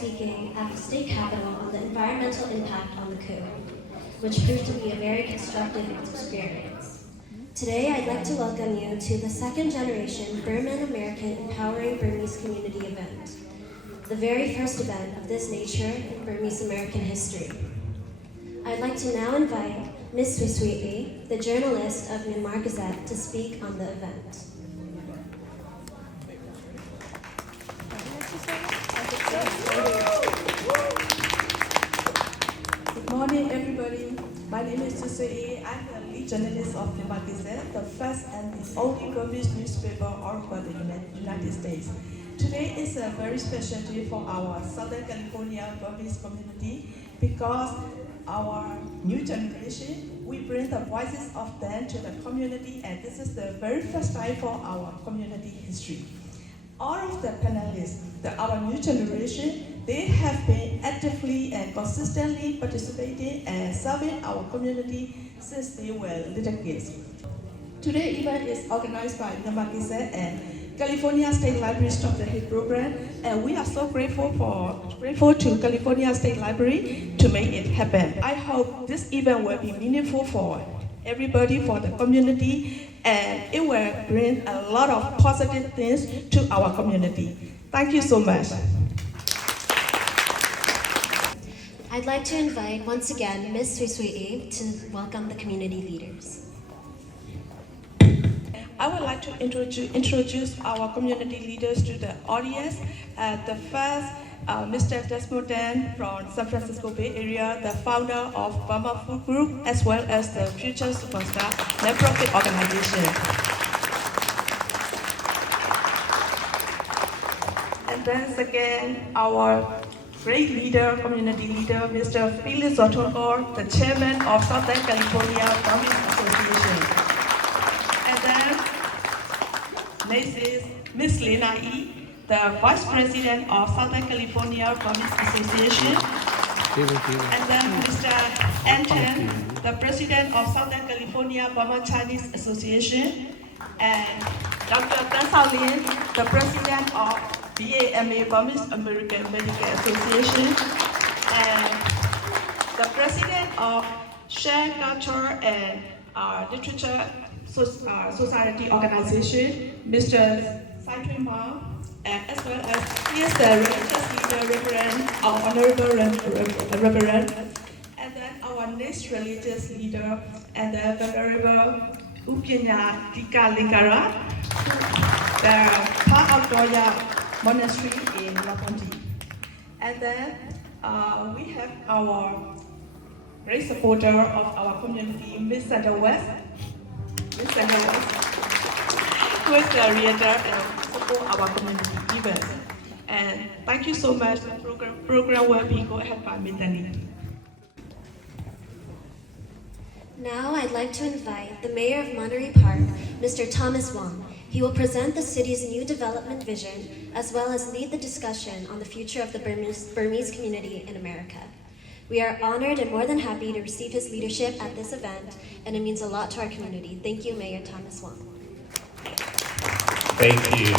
speaking at the state capitol on the environmental impact on the coup, which proved to be a very constructive experience. Today, I'd like to welcome you to the second generation Burman-American Empowering Burmese Community event, the very first event of this nature in Burmese American history. I'd like to now invite Ms. Htwe, the journalist of Myanmar Gazette, to speak on the event. Good morning, everybody. My name is Htwe. I'm the lead journalist of Myanmar Gazette, the first and the only Burmese newspaper all over the United States. Today is a very special day for our Southern California Burmese community because our new generation, we bring the voices of them to the community, and this is the very first time for our community history. All of the panelists, our new generation, they have been actively and consistently participating and serving our community since they were little kids. Today's event is organized by Myanmar Gazette and California State Library Stop the Hate program, and we are so grateful to California State Library to make it happen. I hope this event will be meaningful for everybody, for the community, and it will bring a lot of positive things to our community. Thank you so much. I'd like to invite once again Ms. Htwe to welcome the community leaders. I would like to introduce our community leaders to the audience. The first, Mr. Desmond Dan from San Francisco Bay Area, the founder of Burma Food Group, as well as the Future Superstar nonprofit organization. And then second, our great leader, community leader, Mr. Phyllis Otonor, the chairman of Southern California Burmese Association. And then Ms. Lena E., the Vice President of Southern California Burmese Association. And then Mr. Anton, the President of Southern California Burma Chinese Association. And Dr. Tan Sao Lin, the President of BAMA Burman-American Medical Association. And the President of Share Culture and Literature Society Organization, Mr. KaiTamsin, and as well as he is the religious leader, Reverend, our Honorable Reverend, and then our next religious leader, and the Venerable Upinya Tika Lingara, the part of Goya Monastery in Lahpai. And then we have our great supporter of our community, Ms. Sandra West, who is the creator and support our community events. And thank you so much. The program will be go ahead by MayThandi. Now I'd like to invite the Mayor of Monterey Park, Mr. Thomas Wong. He will present the city's new development vision, as well as lead the discussion on the future of the Burmese community in America. We are honored and more than happy to receive his leadership at this event, and it means a lot to our community. Thank you, Mayor Thomas Wong. Thank you.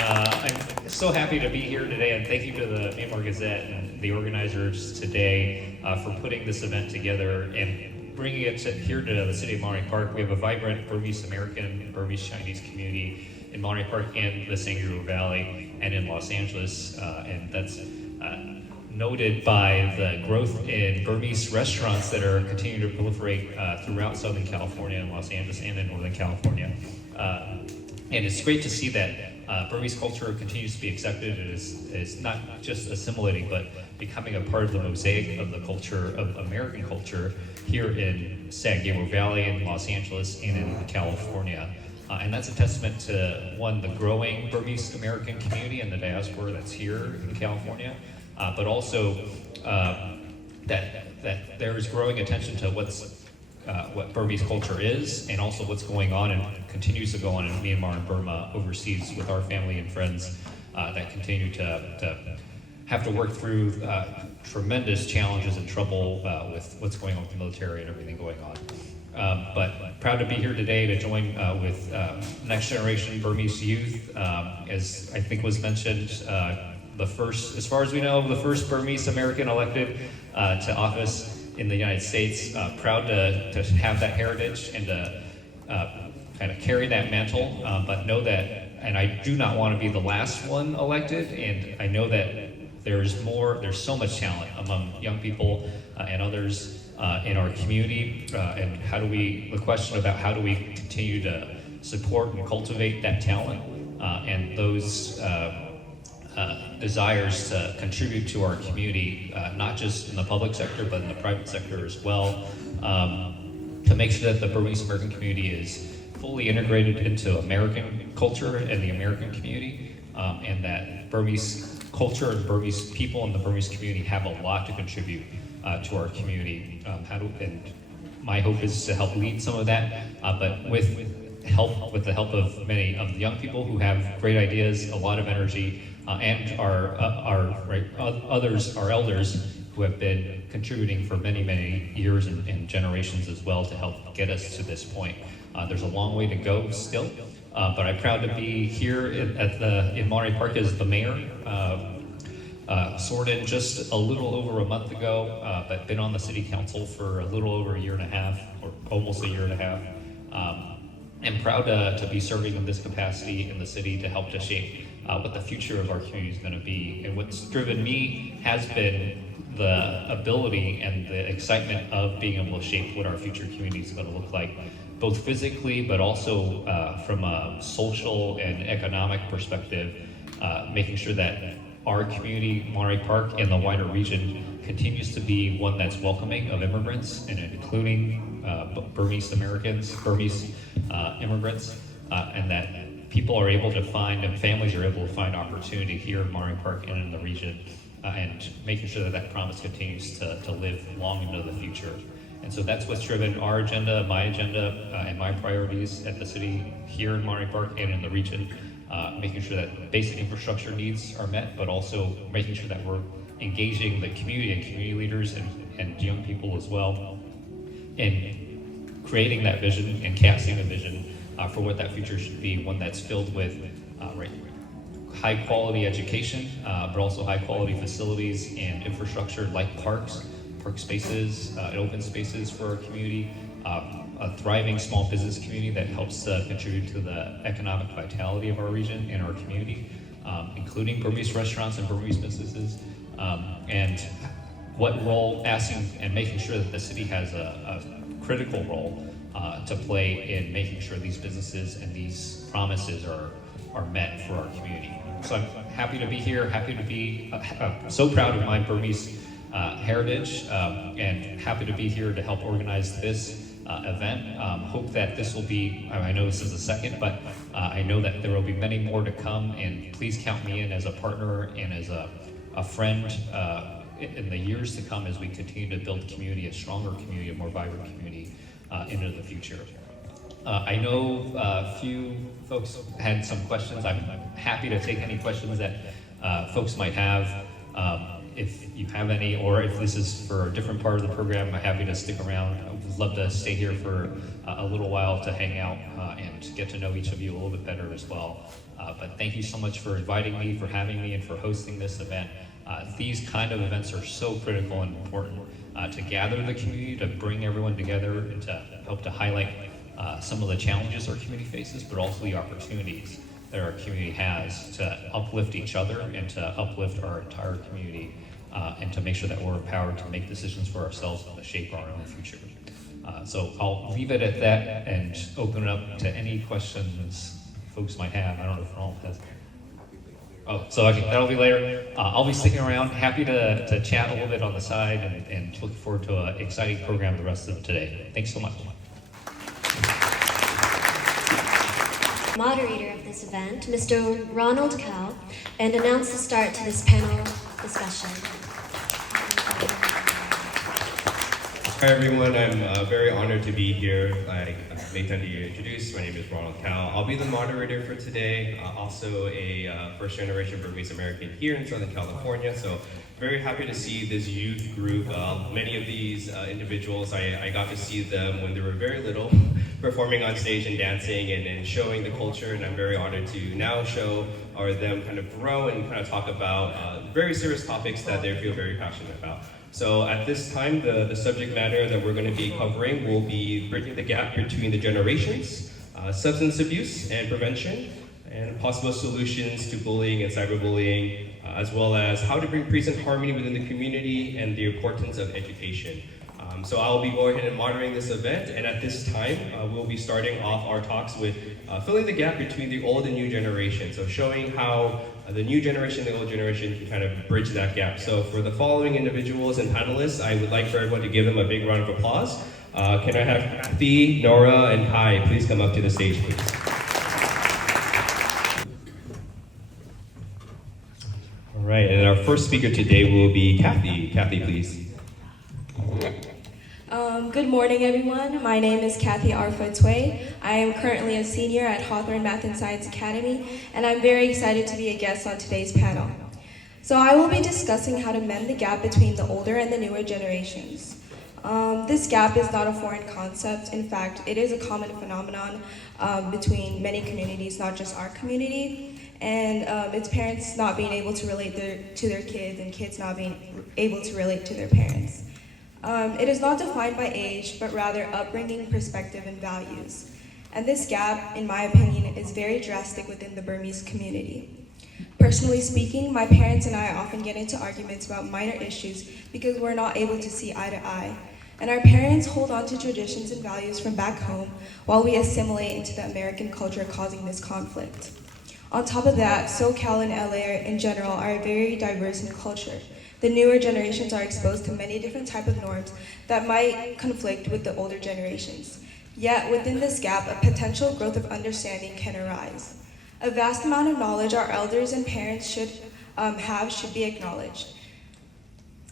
I'm so happy to be here today, and thank you to the Myanmar Gazette and the organizers today for putting this event together and bringing it here to the city of Monterey Park. We have a vibrant Burmese-American, Burmese-Chinese community in Monterey Park and the River Valley and in Los Angeles, and that's noted by the growth in Burmese restaurants that are continuing to proliferate throughout Southern California and Los Angeles and in Northern California. And it's great to see that Burmese culture continues to be accepted. It is not just assimilating, but becoming a part of the mosaic of the culture, of American culture, here in San Gabriel Valley, in Los Angeles, and in California. And that's a testament to, one, the growing Burmese American community and the diaspora that's here in California, but also that there is growing attention to what Burmese culture is, and also what's going on and continues to go on in Myanmar and Burma overseas with our family and friends that continue to have to work through tremendous challenges and trouble with what's going on with the military and everything going on. But proud to be here today to join with next generation Burmese youth. As I think was mentioned, the first, as far as we know, the first Burmese American elected to office in the United States. Proud to have that heritage and to kind of carry that mantle, but know that, and I do not want to be the last one elected, and I know that there's so much talent among young people and others in our community, and the question about how do we continue to support and cultivate that talent and those desires to contribute to our community, not just in the public sector, but in the private sector as well, to make sure that the Burmese American community is fully integrated into American culture and the American community, and that Burmese culture and Burmese people in the Burmese community have a lot to contribute to our community. And my hope is to help lead some of that, but with the help of many of the young people who have great ideas, a lot of energy, and our elders who have been contributing for many, many years and generations as well to help get us to this point. There's a long way to go still, but I'm proud to be here in Monterey Park as the mayor. Sworn in just a little over a month ago, but been on the city council for a little over a year and a half, or almost a year and a half. And proud to be serving in this capacity in the city to help to shape what the future of our community is going to be. And what's driven me has been the ability and the excitement of being able to shape what our future community is going to look like, both physically, but also from a social and economic perspective, making sure that our community, Monterey Park, and the wider region continues to be one that's welcoming of immigrants, and including Burmese Americans, Burmese immigrants, and that people are able to find, and families are able to find opportunity here in Monterey Park and in the region, and making sure that that promise continues to live long into the future. And so that's what's driven our agenda, my agenda, and my priorities at the city here in Monterey Park and in the region, making sure that basic infrastructure needs are met, but also making sure that we're engaging the community and community leaders and young people as well, and creating that vision and casting a vision for what that future should be, one that's filled with high quality education, but also high quality facilities and infrastructure like parks, park spaces, and open spaces for our community, a thriving small business community that helps contribute to the economic vitality of our region and our community, including Burmese restaurants and Burmese businesses, and what role asking and making sure that the city has a critical role to play in making sure these businesses and these promises are met for our community. So I'm happy to be here, happy to be so proud of my Burmese heritage, and happy to be here to help organize this event. Hope that this will be, I know this is the second, but I know that there will be many more to come, and please count me in as a partner and as a friend in the years to come as we continue to build community, a stronger community, a more vibrant community into the future. I know a few folks had some questions. I'm happy to take any questions that folks might have. If you have any, or if this is for a different part of the program, I'm happy to stick around. I would love to stay here for a little while to hang out and get to know each of you a little bit better as well. But thank you so much for inviting me, for having me, and for hosting this event. These kind of events are so critical and important to gather the community, to bring everyone together, and to help to highlight some of the challenges our community faces, but also the opportunities that our community has to uplift each other and to uplift our entire community, and to make sure that we're empowered to make decisions for ourselves and to shape our own future. So I'll leave it at that and open it up to any questions folks might have. I don't know if Ronald has. Oh, so okay, that'll be later. I'll be sticking around, happy to chat a little bit on the side, and looking forward to an exciting program the rest of today. Thanks so much. Moderator of this event, Mr. Ronald Cow, and announce the start to this panel discussion. Hi everyone, I'm very honored to be here. Like MayThandi introduced, my name is Ronald Cow. I'll be the moderator for today, also a first generation Burmese American here in Southern California, so very happy to see this youth group. Many of these individuals, I got to see them when they were very little, performing on stage and dancing and showing the culture, and I'm very honored to now show or them kind of grow and kind of talk about very serious topics that they feel very passionate about. So at this time, the subject matter that we're going to be covering will be bridging the gap between the generations, substance abuse and prevention, and possible solutions to bullying and cyberbullying, as well as how to bring peace and harmony within the community and the importance of education. So I'll be going ahead and moderating this event, and at this time, we'll be starting off our talks with filling the gap between the old and new generation. So showing how the new generation and the old generation can kind of bridge that gap. So for the following individuals and panelists, I would like for everyone to give them a big round of applause. Can I have Htwe, Nora, and Kai please come up to the stage, please? All right, and our first speaker today will be Kathy. Kathy, please. Good morning, everyone. My name is Arfa Htwe. I am currently a senior at Hawthorne Math and Science Academy, and I'm very excited to be a guest on today's panel. So I will be discussing how to mend the gap between the older and the newer generations. This gap is not a foreign concept. In fact, it is a common phenomenon between many communities, not just our community, and it's parents not being able to relate to their kids and kids not being able to relate to their parents. It is not defined by age, but rather upbringing, perspective, and values. And this gap, in my opinion, is very drastic within the Burmese community. Personally speaking, my parents and I often get into arguments about minor issues because we're not able to see eye to eye. And our parents hold on to traditions and values from back home while we assimilate into the American culture, causing this conflict. On top of that, SoCal and LA in general are very diverse in culture. The newer generations are exposed to many different types of norms that might conflict with the older generations. Yet, within this gap, a potential growth of understanding can arise. A vast amount of knowledge our elders and parents should be acknowledged.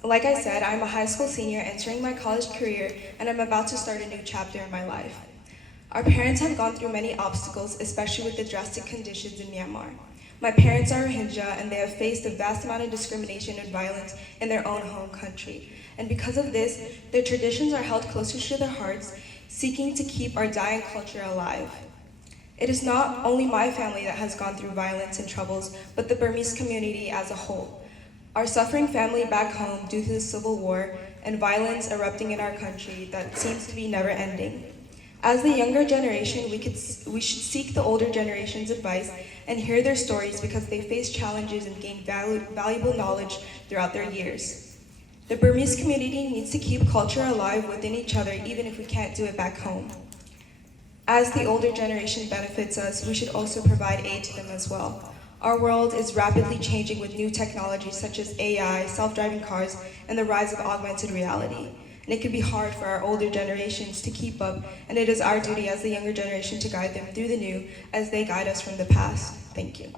Like I said, I'm a high school senior entering my college career, and I'm about to start a new chapter in my life. Our parents have gone through many obstacles, especially with the drastic conditions in Myanmar. My parents are Rohingya, and they have faced a vast amount of discrimination and violence in their own home country. And because of this, their traditions are held closer to their hearts, seeking to keep our dying culture alive. It is not only my family that has gone through violence and troubles, but the Burmese community as a whole. Our suffering family back home due to the Civil War and violence erupting in our country that seems to be never ending. As the younger generation, we should seek the older generation's advice and hear their stories because they face challenges and gain valuable knowledge throughout their years. The Burmese community needs to keep culture alive within each other even if we can't do it back home. As the older generation benefits us, we should also provide aid to them as well. Our world is rapidly changing with new technologies such as AI, self-driving cars, and the rise of augmented reality. And it can be hard for our older generations to keep up, and it is our duty as the younger generation to guide them through the new as they guide us from the past. Thank you.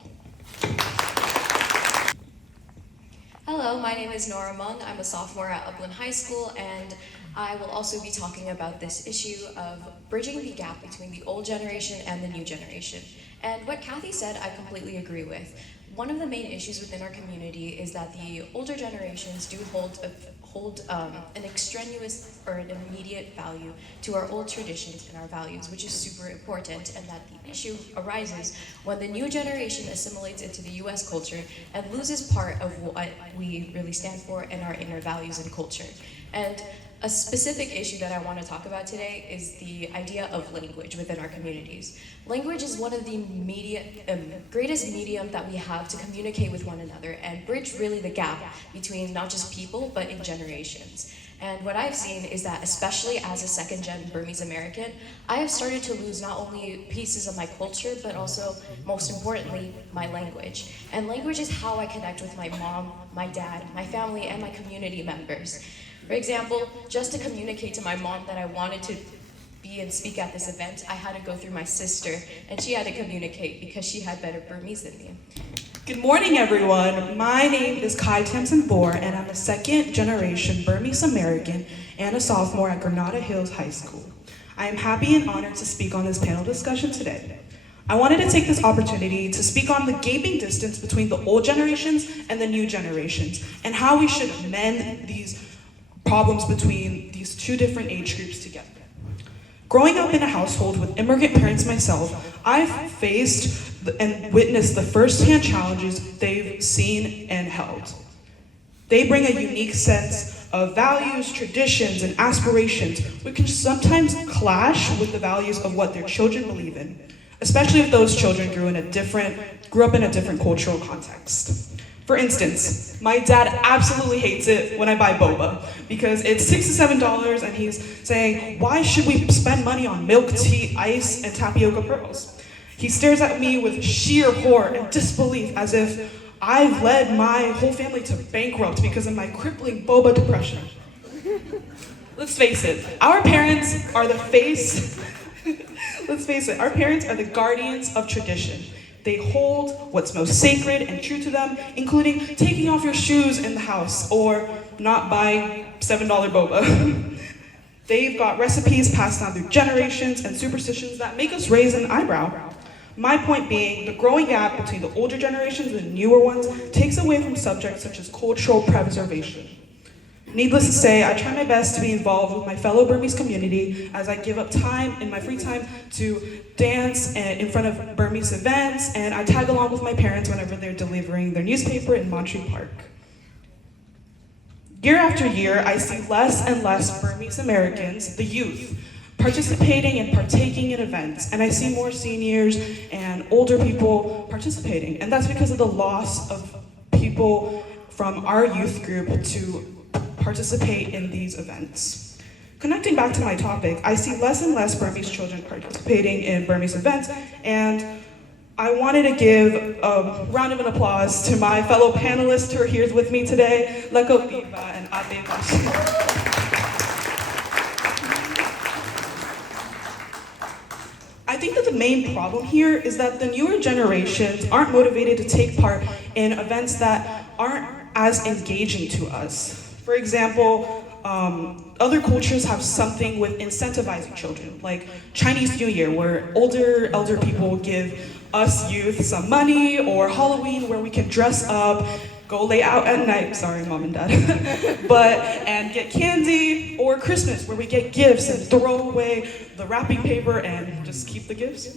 Hello, my name is Nora Maung. I'm a sophomore at Upland High School, and I will also be talking about this issue of bridging the gap between the old generation and the new generation. And what Kathy said, I completely agree with. One of the main issues within our community is that the older generations do hold an extraneous or an immediate value to our old traditions and our values, which is super important, and that the issue arises when the new generation assimilates into the US culture and loses part of what we really stand for and our inner values and culture. And a specific issue that I want to talk about today is the idea of language within our communities. Language is one of the greatest medium that we have to communicate with one another and bridge really the gap between not just people, but in generations. And what I've seen is that, especially as a second-gen Burmese-American, I have started to lose not only pieces of my culture, but also, most importantly, my language. And language is how I connect with my mom, my dad, my family, and my community members. For example, just to communicate to my mom that I wanted to be and speak at this event, I had to go through my sister, and she had to communicate because she had better Burmese than me. Good morning, everyone. My name is KaiTamsin Bwor, and I'm a second-generation Burmese-American and a sophomore at Granada Hills High School. I am happy and honored to speak on this panel discussion today. I wanted to take this opportunity to speak on the gaping distance between the old generations and the new generations, and how we should mend these problems between these two different age groups together. Growing up in a household with immigrant parents myself, I've faced and witness the first-hand challenges they've seen and held. They bring a unique sense of values, traditions, and aspirations, which can sometimes clash with the values of what their children believe in, especially if those children grew up in a different cultural context. For instance, my dad absolutely hates it when I buy boba because it's $6 to $7 and he's saying, why should we spend money on milk, tea, ice, and tapioca pearls? He stares at me with sheer horror and disbelief as if I've led my whole family to bankrupt because of my crippling boba depression. Let's face it, our parents are the face. Let's face it, our parents are the guardians of tradition. They hold what's most sacred and true to them, including taking off your shoes in the house or not buying $7 boba. They've got recipes passed down through generations and superstitions that make us raise an eyebrow. My point being, the growing gap between the older generations and the newer ones takes away from subjects such as cultural preservation. Needless to say, I try my best to be involved with my fellow Burmese community as I give up time in my free time to dance in front of Burmese events, and I tag along with my parents whenever they're delivering their newspaper in Monterey Park. Year after year, I see less and less Burmese Americans, the youth, participating and partaking in events, and I see more seniors and older people participating, and that's because of the loss of people from our youth group to participate in these events. Connecting back to my topic, I see less and less Burmese children participating in Burmese events, and I wanted to give a round of an applause to my fellow panelists who are here with me today, Leko Viva and Ate Vashi. I think that the main problem here is that the newer generations aren't motivated to take part in events that aren't as engaging to us. For example, other cultures have something with incentivizing children, like Chinese New Year, where elder people give us youth some money, or Halloween, where we can dress up, go lay out at night, sorry mom and dad, and get candy, or Christmas, where we get gifts and throw away the wrapping paper and just keep the gifts.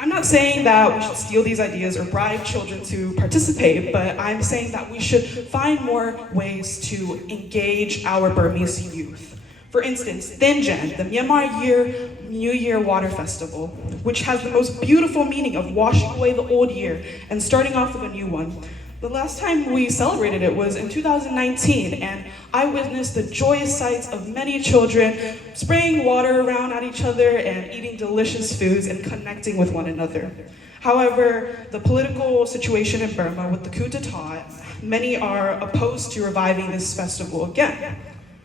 I'm not saying that we should steal these ideas or bribe children to participate, but I'm saying that we should find more ways to engage our Burmese youth. For instance, Thinjan, the Myanmar New Year Water Festival, which has the most beautiful meaning of washing away the old year and starting off with a new one. The last time we celebrated it was in 2019, and I witnessed the joyous sights of many children spraying water around at each other and eating delicious foods and connecting with one another. However, the political situation in Burma with the coup d'etat, many are opposed to reviving this festival again.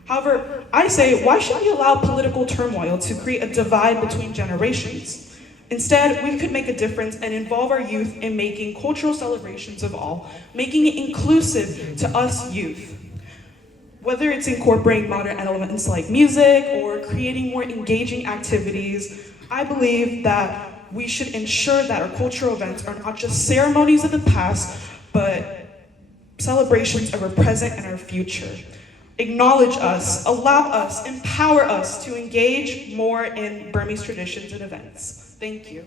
However, I say, why should we allow political turmoil to create a divide between generations? Instead, we could make a difference and involve our youth in making cultural celebrations of all, making it inclusive to us youth. Whether it's incorporating modern elements like music or creating more engaging activities, I believe that we should ensure that our cultural events are not just ceremonies of the past, but celebrations of our present and our future. Acknowledge us, allow us, empower us to engage more in Burmese traditions and events. Thank you.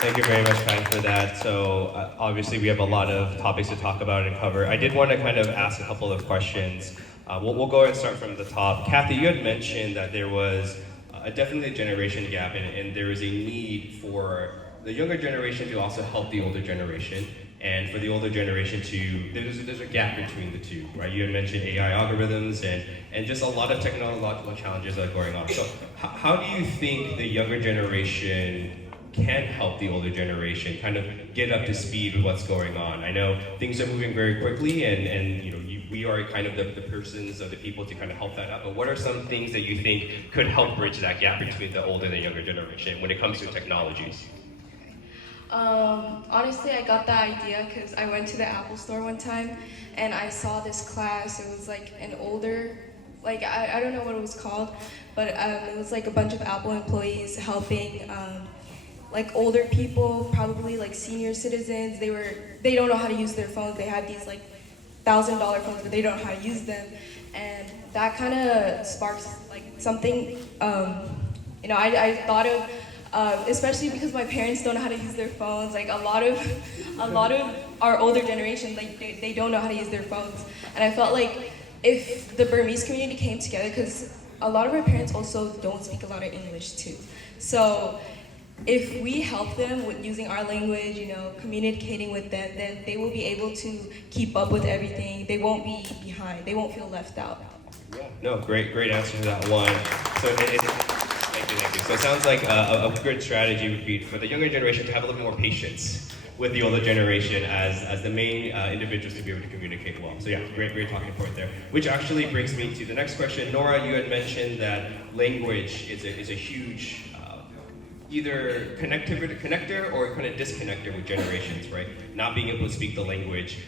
Thank you very much, Kai, for that. So obviously we have a lot of topics to talk about and cover. I did want to kind of ask a couple of questions. We'll go ahead and start from the top. Kathy, you had mentioned that there was definitely a generation gap, and there is a need for the younger generation to also help the older generation, and for the older generation to, there's a gap between the two, right? You had mentioned AI algorithms and just a lot of technological challenges that are going on. So how do you think the younger generation can help the older generation kind of get up to speed with what's going on? I know things are moving very quickly, and you know, we are kind of the persons or the people to kind of help that out, but what are some things that you think could help bridge that gap between the older and the younger generation when it comes to technologies? Honestly, I got that idea because I went to the Apple store one time and I saw this class. It was like an older, like I don't know what it was called, but it was like a bunch of Apple employees helping like older people, probably like senior citizens. They don't know how to use their phones. They have these like $1,000 phones, but they don't know how to use them, and that kind of sparks like something You know, I thought of, especially because my parents don't know how to use their phones. Like a lot of our older generation, like they don't know how to use their phones. And I felt like if the Burmese community came together, because a lot of our parents also don't speak a lot of English too. So if we help them with using our language, you know, communicating with them, then they will be able to keep up with everything. They won't be behind. They won't feel left out. Yeah, no, great answer to that one. So thank you. So it sounds like a good strategy would be for the younger generation to have a little bit more patience with the older generation as the main individuals to be able to communicate well. So yeah, great talking point there. Which actually brings me to the next question. Nora, you had mentioned that language is a huge either connector or kind of disconnector with generations, right? Not being able to speak the language.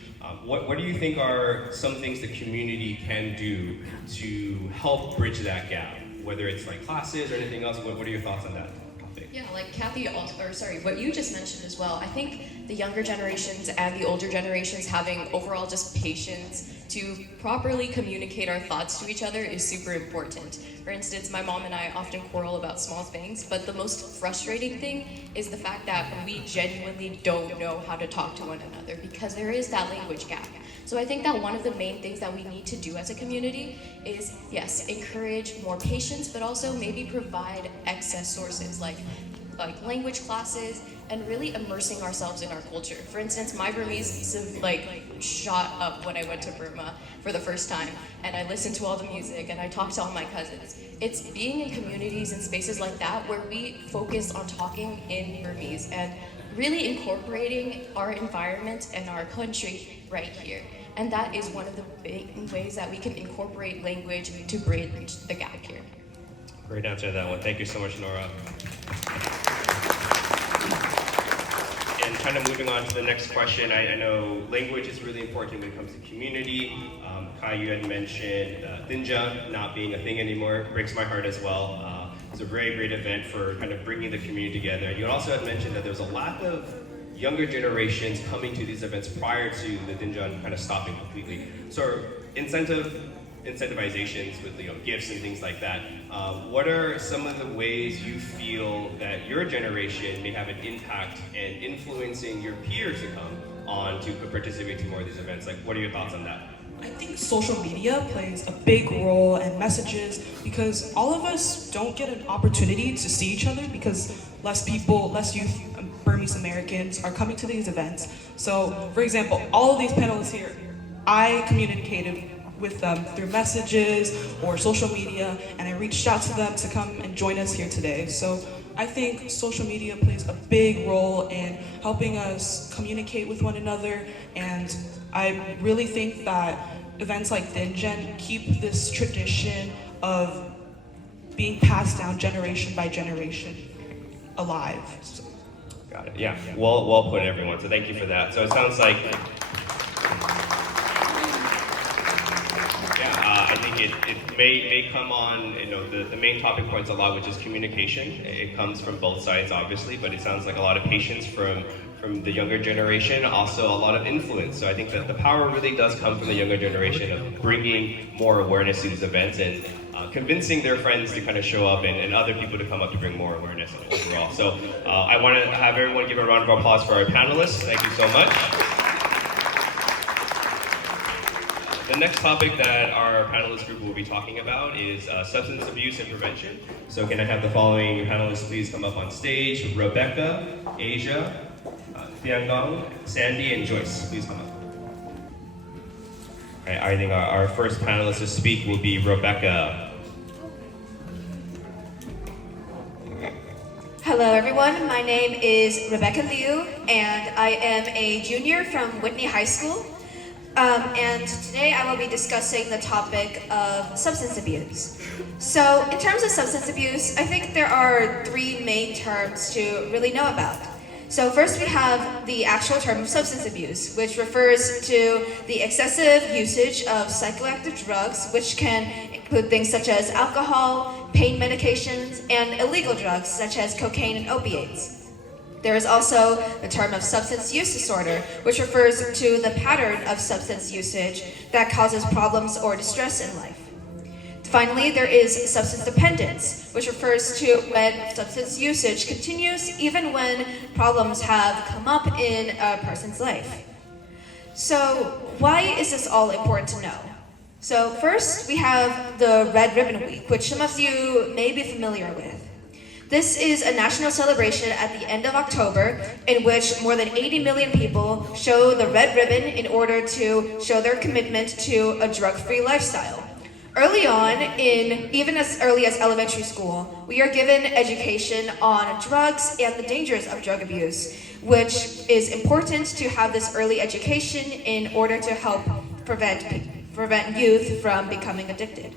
What do you think are some things the community can do to help bridge that gap? Whether it's like classes or anything else, what are your thoughts on that topic? Yeah, like Kathy, what you just mentioned as well. I think the younger generations and the older generations having overall just patience to properly communicate our thoughts to each other is super important. For instance, my mom and I often quarrel about small things, but the most frustrating thing is the fact that we genuinely don't know how to talk to one another because there is that language gap. So I think that one of the main things that we need to do as a community is, yes, encourage more patience, but also maybe provide excess sources like language classes and really immersing ourselves in our culture. For instance, my Burmese shot up when I went to Burma for the first time, and I listened to all the music and I talked to all my cousins. It's being in communities and spaces like that where we focus on talking in Burmese and really incorporating our environment and our country right here. And that is one of the big ways that we can incorporate language to bridge the gap here. Great answer to that one. Thank you so much, Nora. And kind of moving on to the next question, I know language is really important when it comes to community. Kai, you had mentioned Thinja not being a thing anymore. Breaks my heart as well. It's a very great event for kind of bringing the community together. You also had mentioned that there was a lot of younger generations coming to these events prior to the Thinja kind of stopping completely. So incentivizations with gifts and things like that. What are some of the ways you feel that your generation may have an impact and influencing your peers to come on to participate to more of these events? Like, what are your thoughts on that? I think social media plays a big role and messages because all of us don't get an opportunity to see each other because less youth, Burmese Americans are coming to these events. So, for example, all of these panelists here, I communicated with them through messages or social media, and I reached out to them to come and join us here today. So I think social media plays a big role in helping us communicate with one another, and I really think that events like Thinja keep this tradition of being passed down generation by generation alive. So. Got it. Yeah. Well put, everyone. So thank you for that. So it sounds like, I think it may come on. The main topic points a lot, which is communication. It comes from both sides, obviously, but it sounds like a lot of patience from the younger generation. Also, a lot of influence. So I think that the power really does come from the younger generation of bringing more awareness to these events and convincing their friends to kind of show up and other people to come up to bring more awareness overall. So I want to have everyone give a round of applause for our panelists. Thank you so much. The next topic that our panelist group will be talking about is substance abuse and prevention. So can I have the following panelists please come up on stage? Rebecca, Asiah, Thiangong, Sandy, and Joyce. Please come up. All right, I think our first panelist to speak will be Rebecca. Hello everyone, my name is Rebecca Liu and I am a junior from Whitney High School. And today I will be discussing the topic of substance abuse. So in terms of substance abuse, I think there are three main terms to really know about. So first we have the actual term of substance abuse, which refers to the excessive usage of psychoactive drugs, which can include things such as alcohol, pain medications, and illegal drugs such as cocaine and opiates. There is also the term of substance use disorder, which refers to the pattern of substance usage that causes problems or distress in life. Finally, there is substance dependence, which refers to when substance usage continues even when problems have come up in a person's life. So, why is this all important to know? So, first, we have the Red Ribbon Week, which some of you may be familiar with. This is a national celebration at the end of October in which more than 80 million people show the red ribbon in order to show their commitment to a drug-free lifestyle. Early on, even as early as elementary school, we are given education on drugs and the dangers of drug abuse, which is important to have this early education in order to help prevent youth from becoming addicted.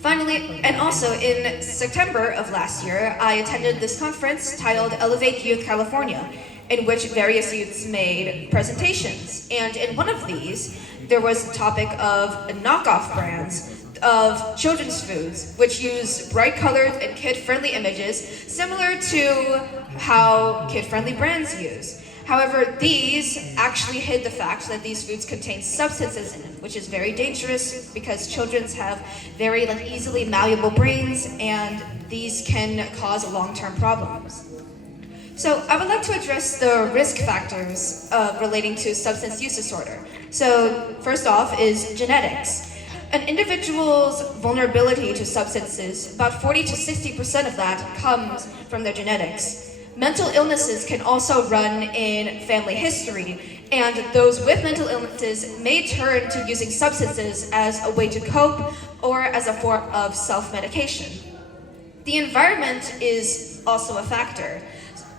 Finally, and also in September of last year, I attended this conference titled Elevate Youth California, in which various youths made presentations. And in one of these, there was a topic of knockoff brands of children's foods, which use bright colored and kid-friendly images, similar to how kid-friendly brands use. However, these actually hid the fact that these foods contain substances in them, which is very dangerous because children have very easily malleable brains, and these can cause long-term problems. So I would like to address the risk factors relating to substance use disorder. So first off is genetics. An individual's vulnerability to substances, about 40 to 60% of that comes from their genetics. Mental illnesses can also run in family history, and those with mental illnesses may turn to using substances as a way to cope or as a form of self-medication. The environment is also a factor.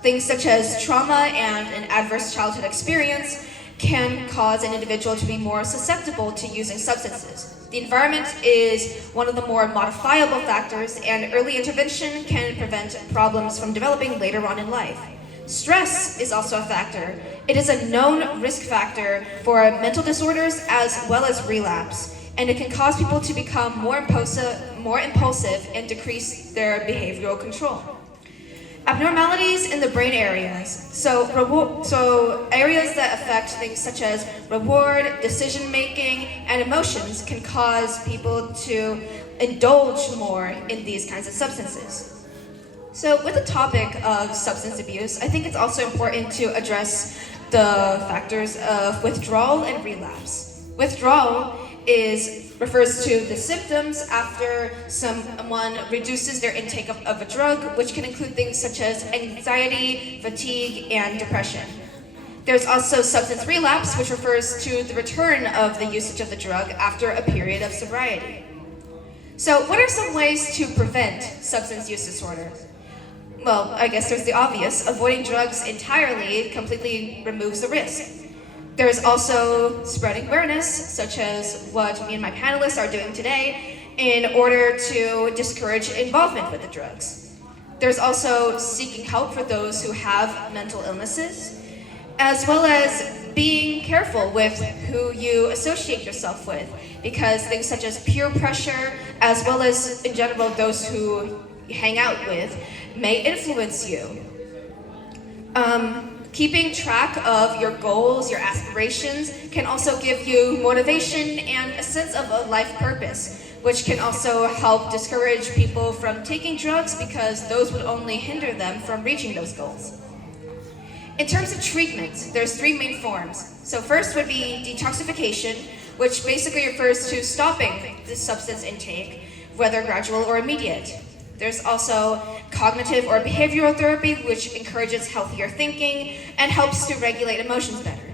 Things such as trauma and an adverse childhood experience can cause an individual to be more susceptible to using substances. The environment is one of the more modifiable factors, and early intervention can prevent problems from developing later on in life. Stress is also a factor. It is a known risk factor for mental disorders as well as relapse, and it can cause people to become more impulsive and decrease their behavioral control. Abnormalities in the brain areas. So areas that affect things such as reward, decision-making, and emotions can cause people to indulge more in these kinds of substances. So with the topic of substance abuse, I think it's also important to address the factors of withdrawal and relapse. Withdrawal refers to the symptoms after someone reduces their intake of a drug, which can include things such as anxiety, fatigue, and depression. There's also substance relapse, which refers to the return of the usage of the drug after a period of sobriety. So what are some ways to prevent substance use disorder? Well, I guess there's the obvious. Avoiding drugs entirely completely removes the risk. There's also spreading awareness, such as what me and my panelists are doing today, in order to discourage involvement with the drugs. There's also seeking help for those who have mental illnesses, as well as being careful with who you associate yourself with, because things such as peer pressure, as well as, in general, those who you hang out with, may influence you. Keeping track of your goals, your aspirations, can also give you motivation and a sense of a life purpose, which can also help discourage people from taking drugs because those would only hinder them from reaching those goals. In terms of treatment, there's three main forms. So first would be detoxification, which basically refers to stopping the substance intake, whether gradual or immediate. There's also cognitive or behavioral therapy, which encourages healthier thinking and helps to regulate emotions better.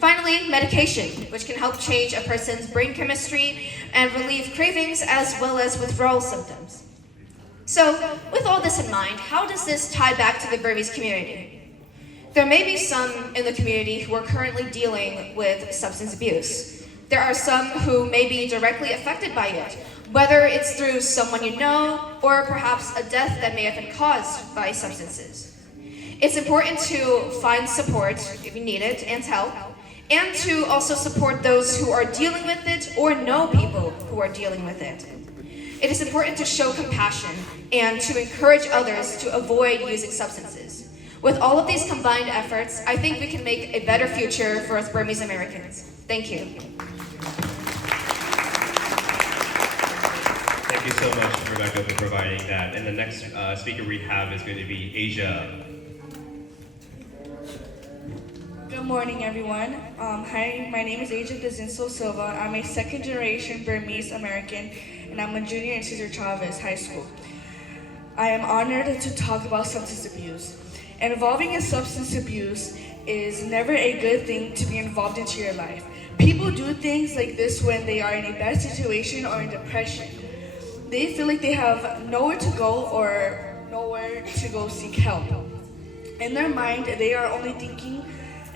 Finally, medication, which can help change a person's brain chemistry and relieve cravings as well as withdrawal symptoms. So, with all this in mind, how does this tie back to the Burmese community? There may be some in the community who are currently dealing with substance abuse. There are some who may be directly affected by it, whether it's through someone you know or perhaps a death that may have been caused by substances. It's important to find support if you need it and help, and to also support those who are dealing with it or know people who are dealing with it. It is important to show compassion and to encourage others to avoid using substances. With all of these combined efforts, I think we can make a better future for us Burmese Americans. Thank you. Thank you so much, Rebecca, for providing that. And the next speaker we have is going to be Asiah. Good morning, everyone. Hi, my name is Thazin Silva. I'm a second generation Burmese American, and I'm a junior in Cesar Chavez High School. I am honored to talk about substance abuse. Involving in substance abuse is never a good thing to be involved into your life. People do things like this when they are in a bad situation or in depression. They feel like they have nowhere to go or nowhere to go seek help. In their mind, they are only thinking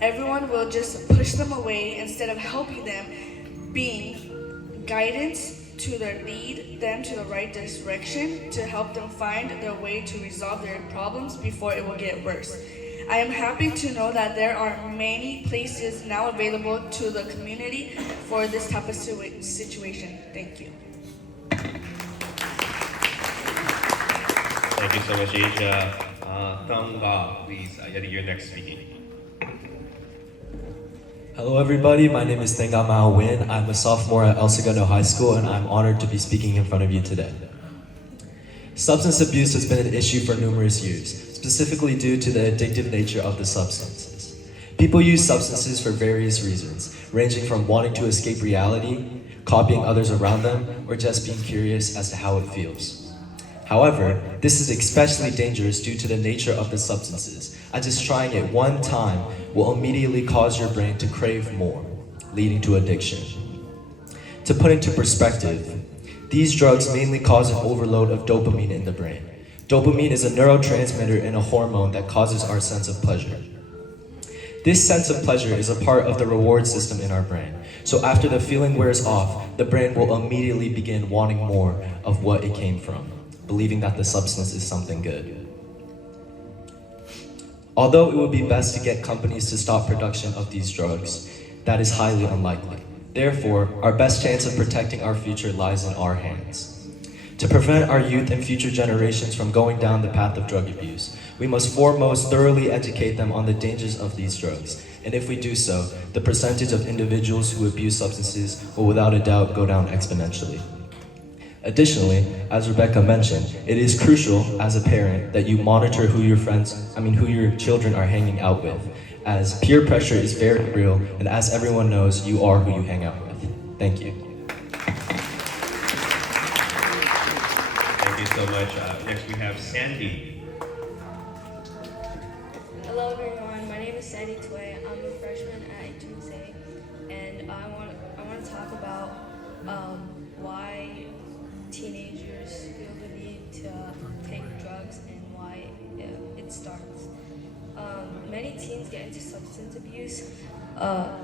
everyone will just push them away instead of helping them, being guidance to lead them to the right direction to help them find their way to resolve their problems before it will get worse. I am happy to know that there are many places now available to the community for this type of situation. Thank you. Thank you so much, Asia. Thangah, please, you're next speaking. Hello everybody, my name is ThaingahMoun. I'm a sophomore at El Segundo High School and I'm honored to be speaking in front of you today. Substance abuse has been an issue for numerous years, specifically due to the addictive nature of the substances. People use substances for various reasons, ranging from wanting to escape reality, copying others around them, or just being curious as to how it feels. However, this is especially dangerous due to the nature of the substances, as just trying it one time will immediately cause your brain to crave more, leading to addiction. To put into perspective, these drugs mainly cause an overload of dopamine in the brain. Dopamine is a neurotransmitter and a hormone that causes our sense of pleasure. This sense of pleasure is a part of the reward system in our brain. So after the feeling wears off, the brain will immediately begin wanting more of what it came from, believing that the substance is something good. Although it would be best to get companies to stop production of these drugs, that is highly unlikely. Therefore, our best chance of protecting our future lies in our hands. To prevent our youth and future generations from going down the path of drug abuse, we must foremost thoroughly educate them on the dangers of these drugs. And if we do so, the percentage of individuals who abuse substances will without a doubt go down exponentially. Additionally, as Rebecca mentioned, it is crucial as a parent that you monitor who your children are hanging out with, as peer pressure is very real, and as everyone knows, you are who you hang out with. Thank you. Thank you so much. Next we have Sandy. Hello everyone, my name is Htwe. I'm a freshman at Htwe, and I want to talk about why teenagers feel the need to take drugs and why it starts. Many teens get into substance abuse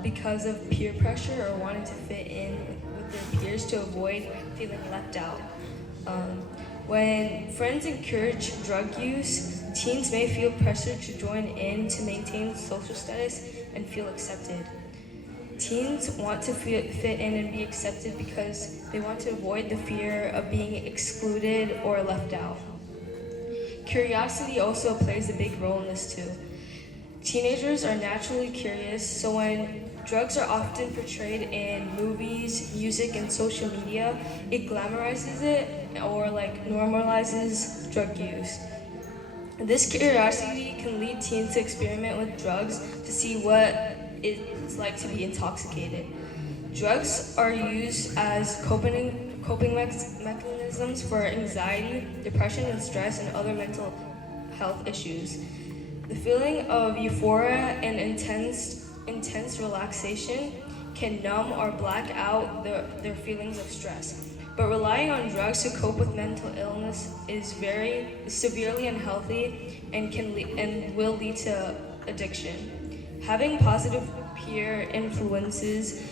because of peer pressure or wanting to fit in with their peers to avoid feeling left out. When friends encourage drug use, teens may feel pressure to join in to maintain social status and feel accepted. Teens want to fit in and be accepted because they want to avoid the fear of being excluded or left out. Curiosity also plays a big role in this too. Teenagers are naturally curious, so when drugs are often portrayed in movies, music, and social media, it glamorizes it or normalizes drug use. This curiosity can lead teens to experiment with drugs to see what it's like to be intoxicated. Drugs are used as coping mechanisms for anxiety, depression, and stress, and other mental health issues. The feeling of euphoria and intense relaxation can numb or black out their feelings of stress. But relying on drugs to cope with mental illness is very severely unhealthy and will lead to addiction. Having positive peer influences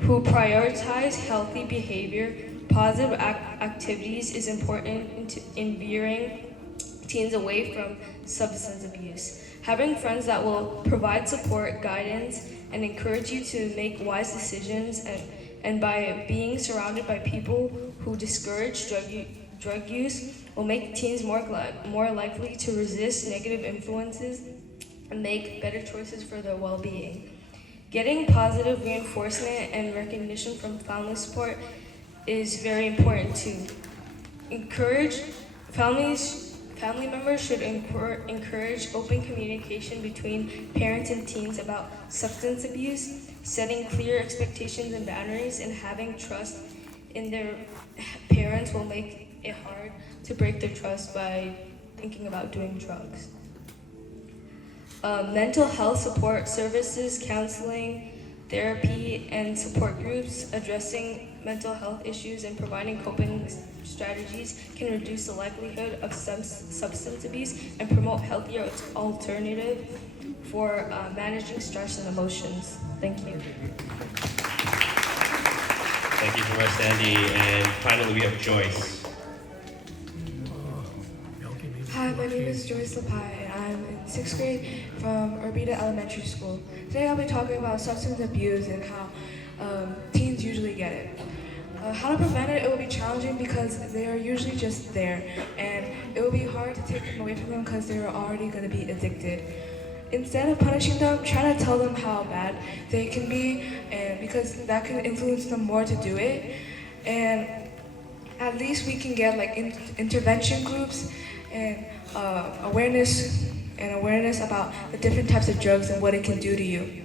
who prioritize healthy behavior, positive activities is important in veering teens away from substance abuse. Having friends that will provide support, guidance, and encourage you to make wise decisions, and by being surrounded by people who discourage drug use will make teens more likely to resist negative influences and make better choices for their well-being. Getting positive reinforcement and recognition from family support is very important too. encourage family members should encourage open communication between parents and teens about substance abuse, setting clear expectations and boundaries, and having trust in their parents will make it hard to break their trust by thinking about doing drugs. Mental health support services, counseling, therapy, and support groups addressing mental health issues and providing coping strategies can reduce the likelihood of substance abuse and promote healthier alternative for managing stress and emotions. Thank you. Thank you so much, Sandy. And finally, we have Joyce. Hi, my name is Joyce Lahpai, and I'm in 6th grade from Urbita Elementary School. Today I'll be talking about substance abuse and how teens usually get it. How to prevent it will be challenging because they are usually just there, and it will be hard to take them away from them because they're already going to be addicted. Instead of punishing them, try to tell them how bad they can be, and because that can influence them more to do it. And at least we can get like intervention groups and awareness about the different types of drugs and what it can do to you.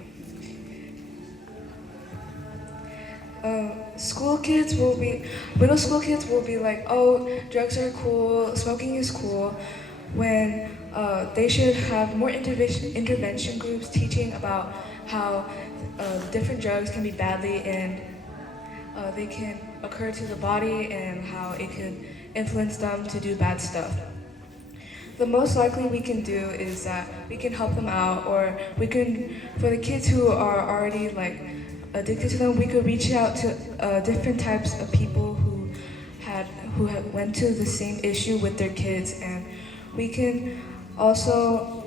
Middle school kids will be like, oh, drugs are cool, smoking is cool, when they should have more intervention groups teaching about how different drugs can be badly and they can occur to the body and how it can influence them to do bad stuff. The most likely we can do is that we can help them out, or we can, for the kids who are already like addicted to them, we could reach out to different types of people who went to the same issue with their kids, and we can also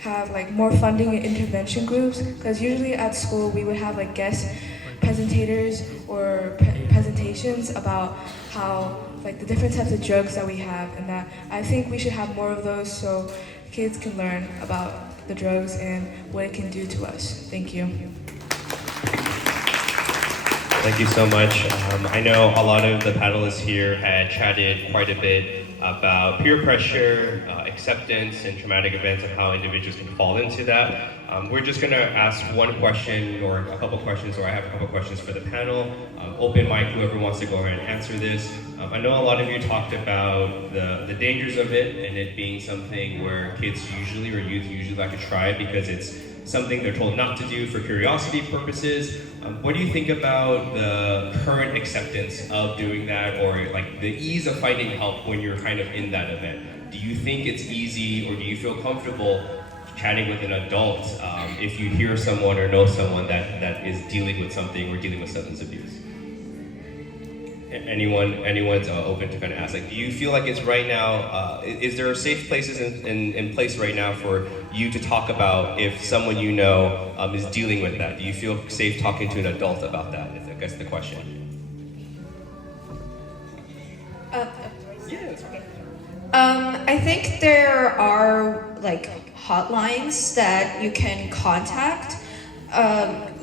have like more funding and intervention groups, because usually at school we would have like guest presentators or presentations about how like the different types of drugs that we have, and that I think we should have more of those so kids can learn about the drugs and what it can do to us. Thank you. Thank you so much. I know a lot of the panelists here had chatted quite a bit about peer pressure, acceptance, and traumatic events and how individuals can fall into that. We're just going to ask one question or a couple questions, or I have a couple questions for the panel. Open mic, whoever wants to go ahead and answer this. I know a lot of you talked about the dangers of it and it being something where kids usually, or youth usually like to try it because it's something they're told not to do for curiosity purposes. What do you think about the current acceptance of doing that, or like the ease of finding help when you're kind of in that event? Do you think it's easy, or do you feel comfortable chatting with an adult if you hear someone or know someone that is dealing with something or dealing with substance abuse? Anyone's open to kind of ask, like, do you feel like it's right now, is there safe places in place right now for you to talk about if someone you know is dealing with that? Do you feel safe talking to an adult about that, is I guess the question. Yeah, that's okay. I think there are like hotlines that you can contact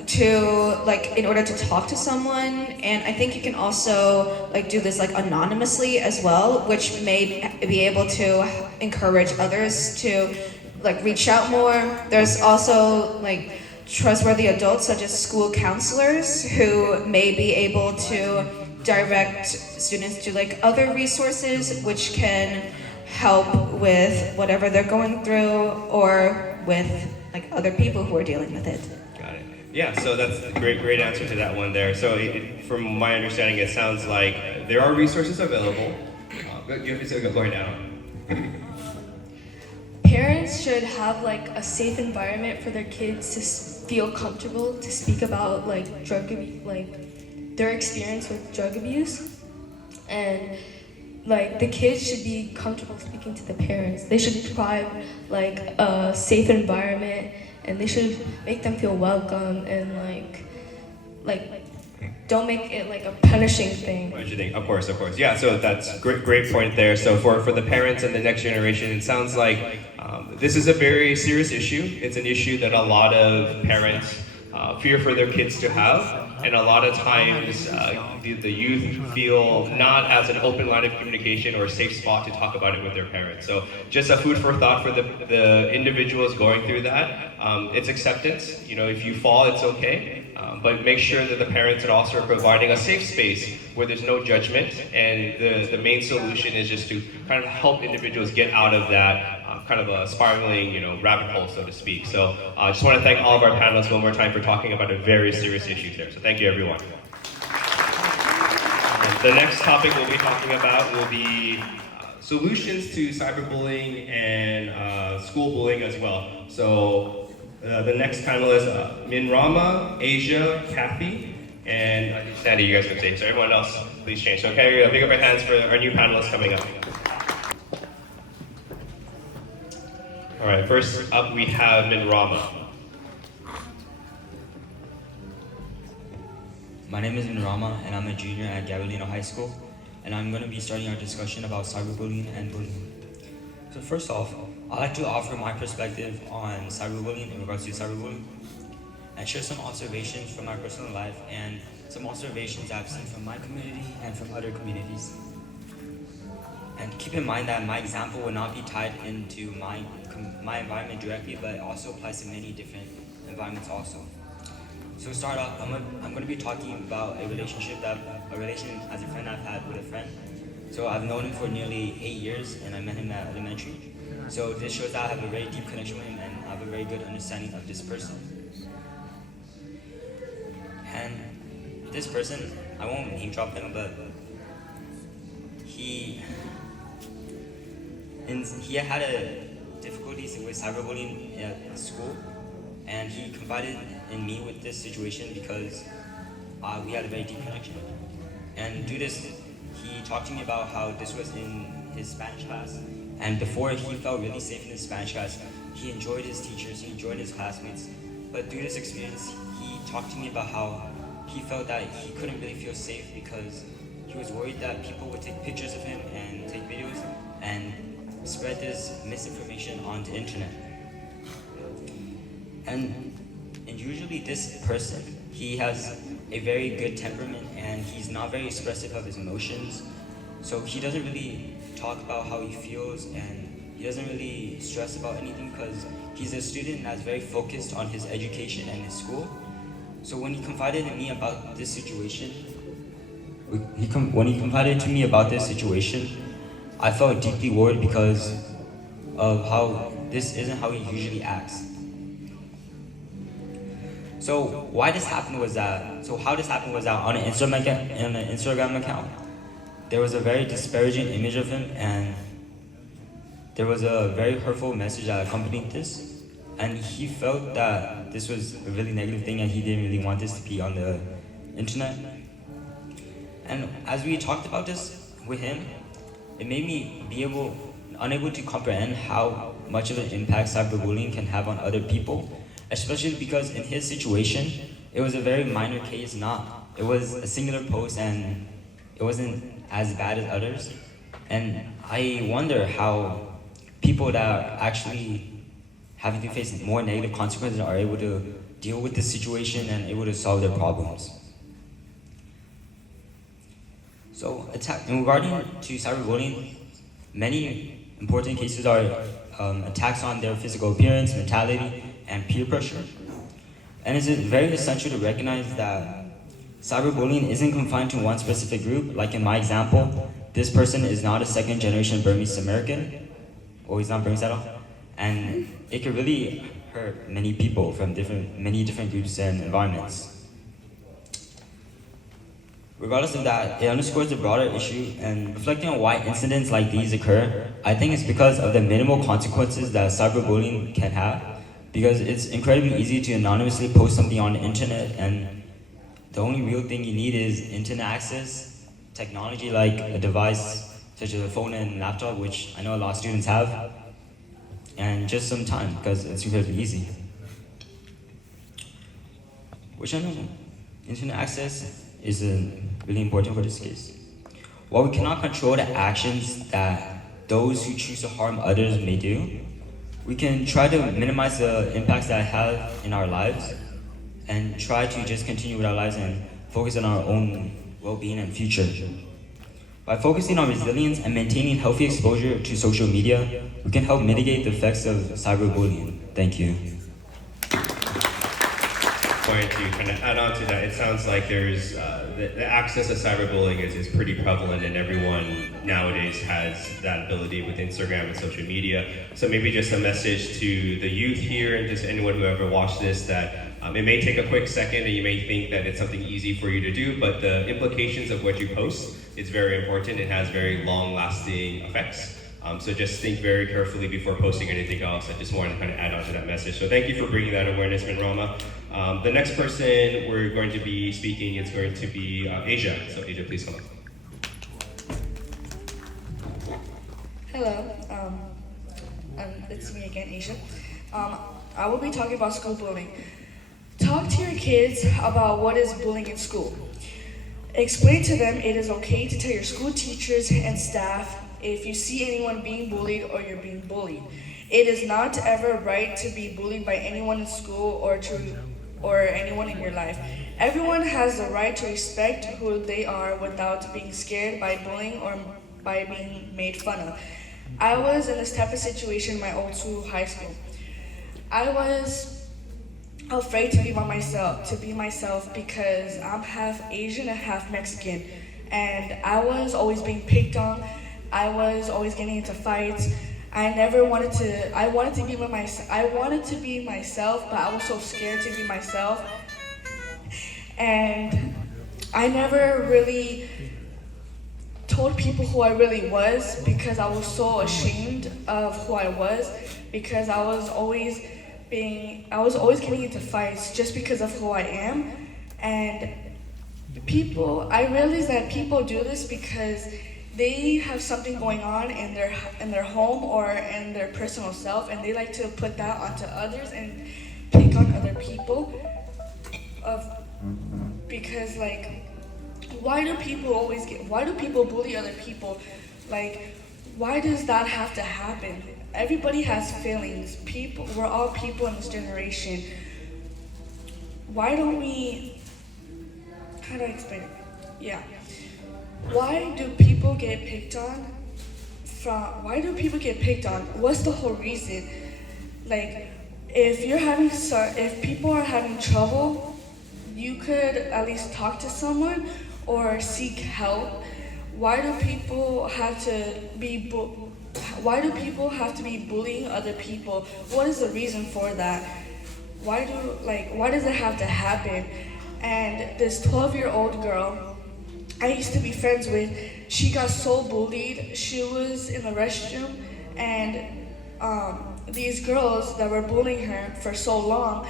to like in order to talk to someone, and I think you can also like do this like anonymously as well, which may be able to encourage others to like reach out more. There's also like trustworthy adults such as school counselors who may be able to direct students to like other resources which can help with whatever they're going through, or with like other people who are dealing with it. Got it. Yeah, so that's a great answer to that one there. So from my understanding, it sounds like there are resources available. You have to go now. Parents should have like a safe environment for their kids to feel comfortable to speak about like their experience with drug abuse, and like the kids should be comfortable speaking to the parents. They should provide like a safe environment, and they should make them feel welcome, and like don't make it like a punishing thing. What do you think? Of course. Yeah, so that's great point there. So for the parents and the next generation, it sounds like this is a very serious issue. It's an issue that a lot of parents fear for their kids to have. And a lot of times the youth feel not as an open line of communication or a safe spot to talk about it with their parents. So just a food for thought for the individuals going through that. It's acceptance. You know, if you fall, it's okay. But make sure that the parents are also providing a safe space where there's no judgment, and the main solution is just to kind of help individuals get out of that kind of a spiraling, rabbit hole, so to speak. So I just want to thank all of our panelists one more time for talking about a very serious issue there. So thank you, everyone. The next topic we'll be talking about will be solutions to cyberbullying and school bullying as well. So the next panelist, Minrama, Asiah, Kathy, and Sandy, you guys can say. So everyone else, please change. So okay, pick up your hands for our new panelists coming up. All right, first up we have Minrama. My name is Minrama, and I'm a junior at Gampung High School, and I'm going to be starting our discussion about cyberbullying and bullying. So first off, I'd like to offer my perspective on cyberbullying in regards to cyberbullying, and share some observations from my personal life and some observations I've seen from my community and from other communities. And keep in mind that my example will not be tied into my environment directly, but it also applies to many different environments also. So to start off, I'm going to be talking about a relation as a friend I've had with a friend. So I've known him for nearly 8 years, and I met him at elementary. So this shows that I have a very deep connection with him, and I have a very good understanding of this person. And this person, I won't name drop him, but he had difficulties with cyberbullying at school, and he confided in me with this situation because we had a very deep connection. And due to this, he talked to me about how this was in his Spanish class, and before he felt really safe in his Spanish class. He enjoyed his teachers, he enjoyed his classmates, but through this experience, he talked to me about how he felt that he couldn't really feel safe because he was worried that people would take pictures of him and take videos and spread this misinformation on the internet. And usually this person, he has a very good temperament, and he's not very expressive of his emotions. So he doesn't really talk about how he feels, and he doesn't really stress about anything because he's a student that's very focused on his education and his school. So when he confided in me about this situation, I felt deeply worried because of how this isn't how he usually acts. So how this happened was that on an Instagram account, there was a very disparaging image of him, and there was a very hurtful message that accompanied this, and he felt that this was a really negative thing, and he didn't really want this to be on the internet. And as we talked about this with him, it made me unable to comprehend how much of an impact cyberbullying can have on other people, especially because in his situation, it was a very minor case. It was a singular post, and it wasn't as bad as others. And I wonder how people that are actually having to face more negative consequences are able to deal with this situation and able to solve their problems. So regarding to cyberbullying, many important cases are attacks on their physical appearance, mentality, and peer pressure. And it's very essential to recognize that cyberbullying isn't confined to one specific group. Like in my example, this person is not a second generation Burmese American, or he's not Burmese at all. And it could really hurt many people from many different groups and environments. Regardless of that, it underscores the broader issue, and reflecting on why incidents like these occur, I think it's because of the minimal consequences that cyberbullying can have, because it's incredibly easy to anonymously post something on the internet, and the only real thing you need is internet access, technology like a device such as a phone and laptop, which I know a lot of students have, and just some time, because it's incredibly easy. Which I know, internet access is really important for this case. While we cannot control the actions that those who choose to harm others may do, we can try to minimize the impacts that it has in our lives. and try to just continue with our lives and focus on our own well-being and future. By focusing on resilience and maintaining healthy exposure to social media, we can help mitigate the effects of cyberbullying. Thank you. Going to kind of add on to that, it sounds like there's the access to cyberbullying is pretty prevalent, and everyone nowadays has that ability with Instagram and social media. So maybe just a message to the youth here and just anyone who ever watched this that it may take a quick second and you may think that it's something easy for you to do, but the implications of what you post is very important. It has very long-lasting effects. So just think very carefully before posting anything else. I just wanted to kind of add on to that message. So thank you for bringing that awareness, Minrama. The next person we're going to be speaking is going to be Asiah. So Asiah, please come on. Hello, it's me again, Asiah. I will be talking about school bullying. Talk to your kids about what is bullying in school. Explain to them it is okay to tell your school teachers and staff if you see anyone being bullied or you're being bullied. It is not ever right to be bullied by anyone in school or anyone in your life. Everyone has the right to respect who they are without being scared by bullying or by being made fun of. I was in this type of situation in my old school high school. I was afraid to be myself because I'm half Asian and half Mexican, and I was always being picked on. I was always getting into fights. I wanted to be myself, but I was so scared to be myself. And I never really told people who I really was because I was so ashamed of who I was, because I was always getting into fights just because of who I am. And I realized that people do this because they have something going on in their home or in their personal self, and they like to put that onto others and pick on other people. Because why do people bully other people? Like, why does that have to happen? Everybody has feelings. We're all people in this generation. Why don't we? How do I explain it? Yeah. Why do people get picked on? What's the whole reason? Like, if people are having trouble, you could at least talk to someone or seek help. Why do people have to be bullying other people? What is the reason for that? Why does it have to happen? And this 12-year-old girl I used to be friends with, she got so bullied. She was in the restroom, and these girls that were bullying her for so long,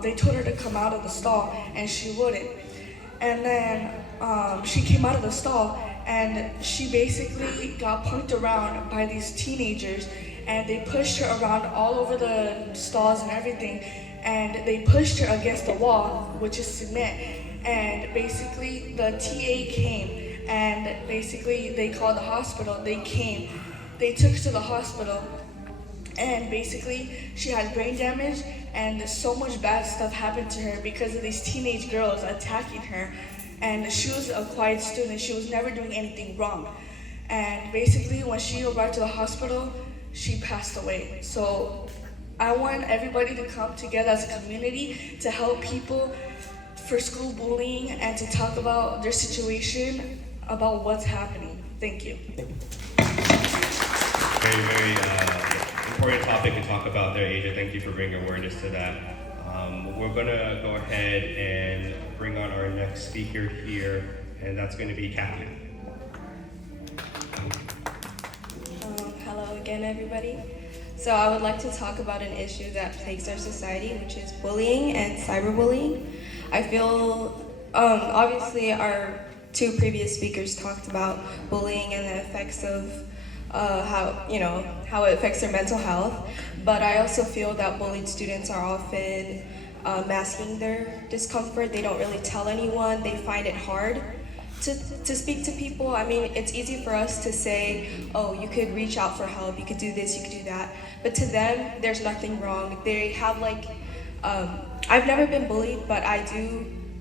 they told her to come out of the stall, and she wouldn't. And then she came out of the stall, and she basically got punked around by these teenagers, and they pushed her around all over the stalls and everything, and they pushed her against the wall, which is cement. And basically the TA came, and basically they called the hospital. They came, they took her to the hospital, and basically she had brain damage, and so much bad stuff happened to her because of these teenage girls attacking her. And she was a quiet student. She was never doing anything wrong. And basically when she arrived to the hospital, she passed away. So I want everybody to come together as a community to help people for school bullying and to talk about their situation, about what's happening. Thank you. Very, very important topic to talk about there, Asiah. Thank you for bringing awareness to that. We're gonna go ahead and bring on our next speaker here, and that's gonna be Kathy. Hello again, everybody. So I would like to talk about an issue that plagues our society, which is bullying and cyberbullying. I feel, obviously our two previous speakers talked about bullying and the effects of how it affects their mental health. But I also feel that bullied students are often masking their discomfort. They don't really tell anyone. They find it hard to speak to people. I mean, it's easy for us to say, oh, you could reach out for help, you could do this, you could do that. But to them, there's nothing wrong. They have I've never been bullied, but I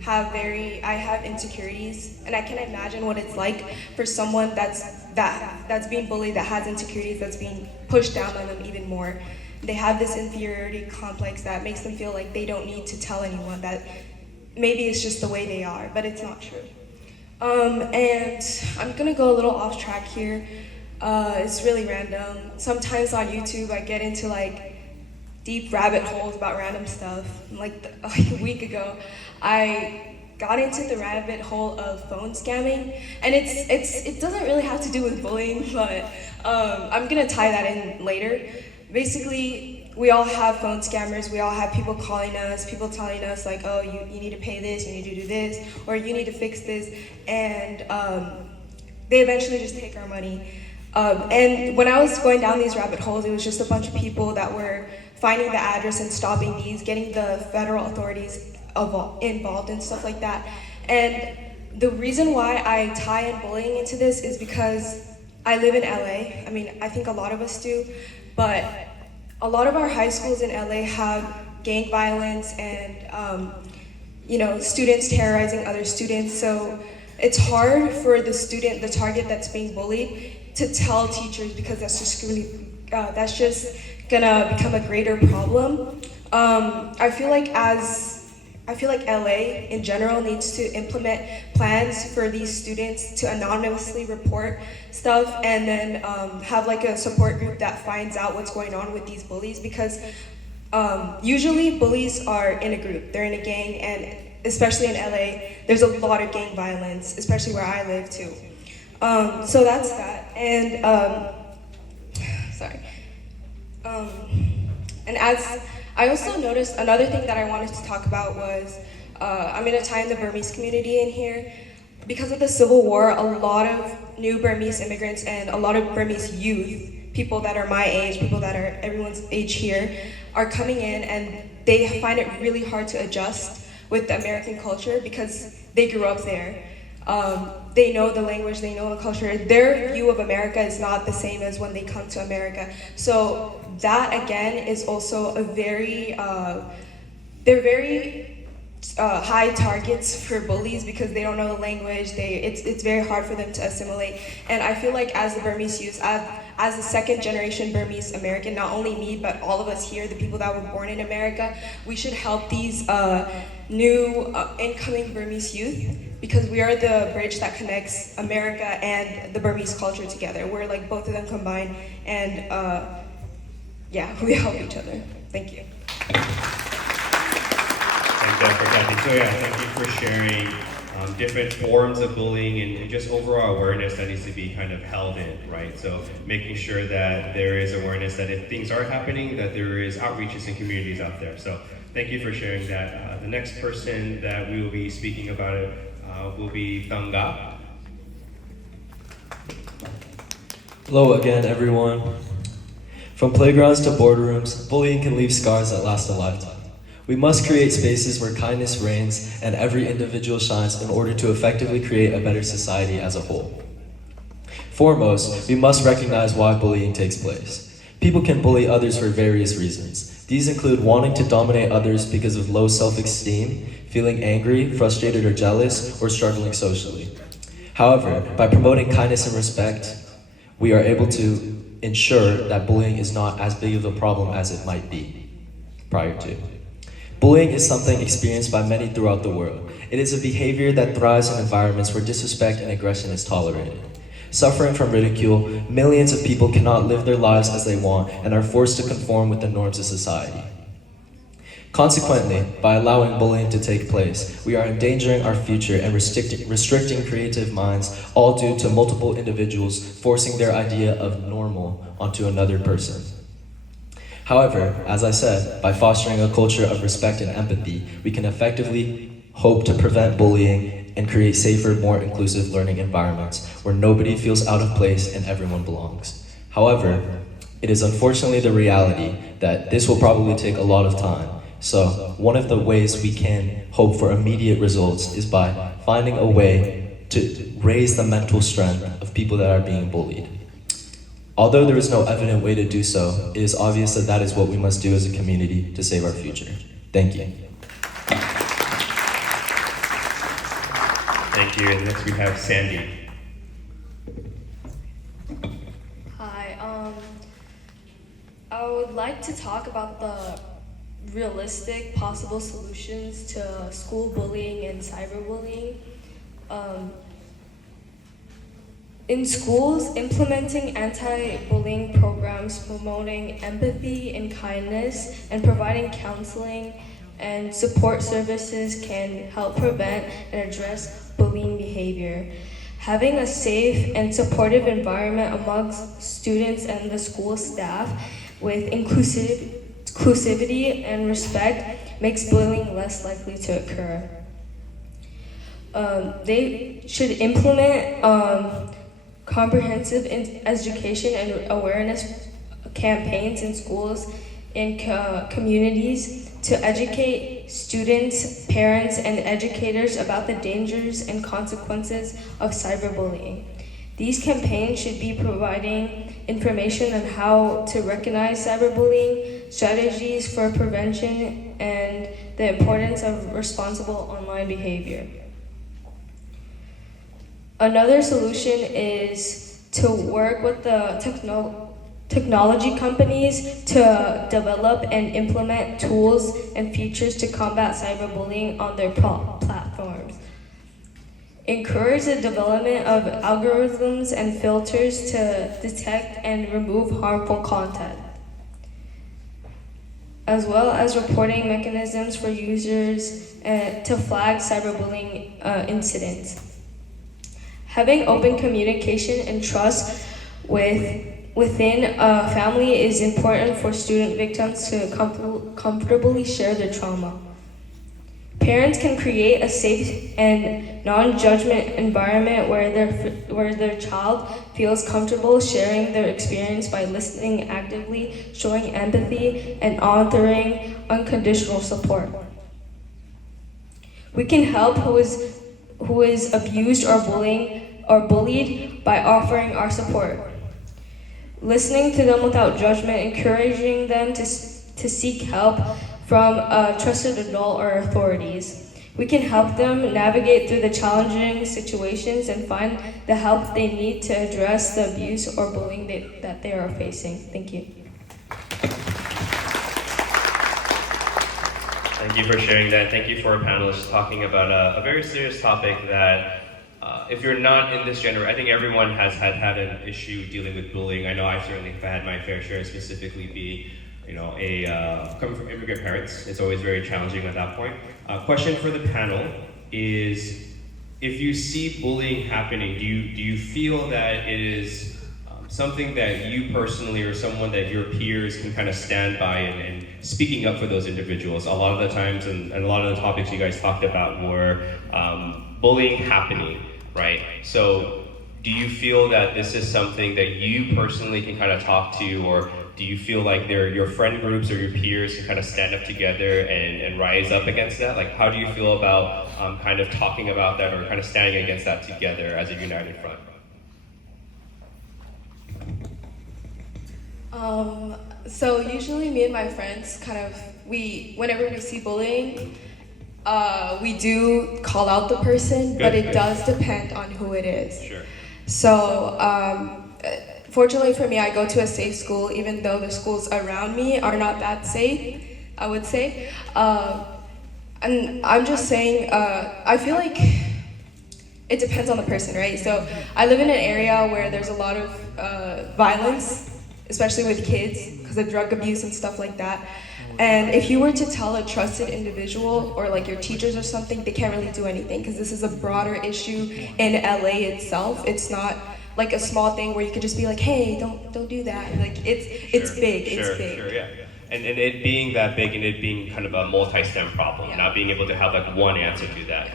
have insecurities, and I can imagine what it's like for someone that's being bullied, that has insecurities, that's being pushed down on them even more. They have this inferiority complex that makes them feel like they don't need to tell anyone, that maybe it's just the way they are, but it's not true. And I'm gonna go a little off track here. It's really random. Sometimes on YouTube I get into like deep rabbit holes about random stuff. Like a week ago, I got into the rabbit hole of phone scamming, and it doesn't really have to do with bullying, but I'm gonna tie that in later. Basically, we all have phone scammers. We all have people calling us, people telling us like, oh, you need to pay this, you need to do this, or you need to fix this, and they eventually just take our money. And when I was going down these rabbit holes, it was just a bunch of people that were finding the address and stopping these, getting the federal authorities involved and stuff like that. And the reason why I tie in bullying into this is because I live in LA. I mean, I think a lot of us do, but a lot of our high schools in LA have gang violence and students terrorizing other students. So it's hard for the student, the target that's being bullied, to tell teachers, because that's just gonna become a greater problem. I feel like LA in general needs to implement plans for these students to anonymously report stuff, and then have like a support group that finds out what's going on with these bullies, because usually bullies are in a group, they're in a gang, and especially in LA, there's a lot of gang violence, especially where I live too. So that's that, and and as I also noticed, another thing that I wanted to talk about was, I'm gonna tie in the Burmese community in here. Because of the Civil War, a lot of new Burmese immigrants and a lot of Burmese youth, people that are my age, people that are everyone's age here, are coming in, and they find it really hard to adjust with the American culture because they grew up there. They know the language, they know the culture. Their view of America is not the same as when they come to America. So that again is also a very, they're very high targets for bullies because they don't know the language. It's very hard for them to assimilate. And I feel like as the Burmese youth, as a second generation Burmese American, not only me, but all of us here, the people that were born in America, we should help these new incoming Burmese youth, because we are the bridge that connects America and the Burmese culture together. We're like both of them combined, and we help each other. Thank you. Thanks, Dr. Kathy. So yeah, thank you for sharing different forms of bullying and just overall awareness that needs to be kind of held in, right? So making sure that there is awareness that if things are happening, that there is outreaches and communities out there. So thank you for sharing that. The next person that we will be speaking about it will be Thaingah. Hello again, everyone. From playgrounds to boardrooms, bullying can leave scars that last a lifetime. We must create spaces where kindness reigns and every individual shines in order to effectively create a better society as a whole. Foremost, we must recognize why bullying takes place. People can bully others for various reasons. These include wanting to dominate others because of low self-esteem, feeling angry, frustrated, or jealous, or struggling socially. However, by promoting kindness and respect, we are able to ensure that bullying is not as big of a problem as it might be prior to. Bullying is something experienced by many throughout the world. It is a behavior that thrives in environments where disrespect and aggression is tolerated. Suffering from ridicule, millions of people cannot live their lives as they want and are forced to conform with the norms of society. Consequently, by allowing bullying to take place, we are endangering our future and restricting creative minds, all due to multiple individuals forcing their idea of normal onto another person. However, as I said, by fostering a culture of respect and empathy, we can effectively hope to prevent bullying and create safer, more inclusive learning environments where nobody feels out of place and everyone belongs. However, it is unfortunately the reality that this will probably take a lot of time. So, one of the ways we can hope for immediate results is by finding a way to raise the mental strength of people that are being bullied. Although there is no evident way to do so, it is obvious that that is what we must do as a community to save our future. Thank you. Thank you. And next we have Sandy. Hi, I would like to talk about the realistic possible solutions to school bullying and cyberbullying. In schools, implementing anti-bullying programs, promoting empathy and kindness, and providing counseling and support services can help prevent and address bullying behavior. Having a safe and supportive environment amongst students and the school staff with inclusivity and respect makes bullying less likely to occur. They should implement comprehensive education and awareness campaigns in schools and communities to educate students, parents, and educators about the dangers and consequences of cyberbullying. These campaigns should be providing information on how to recognize cyberbullying, strategies for prevention, and the importance of responsible online behavior. Another solution is to work with the technology companies to develop and implement tools and features to combat cyberbullying on their platforms. Encourage the development of algorithms and filters to detect and remove harmful content, as well as reporting mechanisms for users to flag cyberbullying incidents. Having open communication and trust within a family is important for student victims to comfortably share their trauma. Parents can create a safe and non-judgment environment where their child feels comfortable sharing their experience by listening actively, showing empathy, and offering unconditional support. We can help who is abused or bullied by offering our support. Listening to them without judgment, encouraging them to seek help from a trusted adult or authorities. We can help them navigate through the challenging situations and find the help they need to address the abuse or bullying that they are facing. Thank you. Thank you for sharing that. Thank you for our panelists talking about a very serious topic that if you're not in this generation, I think everyone has had an issue dealing with bullying. I know I certainly have had my fair share, specifically coming from immigrant parents. It's always very challenging at that point. Question for the panel is, if you see bullying happening, do you feel that it is something that you personally or someone that your peers can kind of stand by and speaking up for those individuals? A lot of the times, and a lot of the topics you guys talked about were bullying happening, right? So do you feel that this is something that you personally can kind of talk to, or do you feel like your friend groups or your peers can kind of stand up together and rise up against that? Like, how do you feel about kind of talking about that or kind of standing against that together as a united front? So usually me and my friends whenever we see bullying, we do call out the person, but it does depend on who it is. Sure. So fortunately for me, I go to a safe school, even though the schools around me are not that safe, I would say. And I'm just saying, I feel like it depends on the person, right? So I live in an area where there's a lot of violence, especially with kids, because of drug abuse and stuff like that. And if you were to tell a trusted individual or like your teachers or something, they can't really do anything, because this is a broader issue in LA itself. It's not like a small thing where you could just be like, hey, don't do that. Like it's big. It's big. Sure, yeah. And it being that big and it being kind of a multi-stem problem, not being able to have like one answer to that.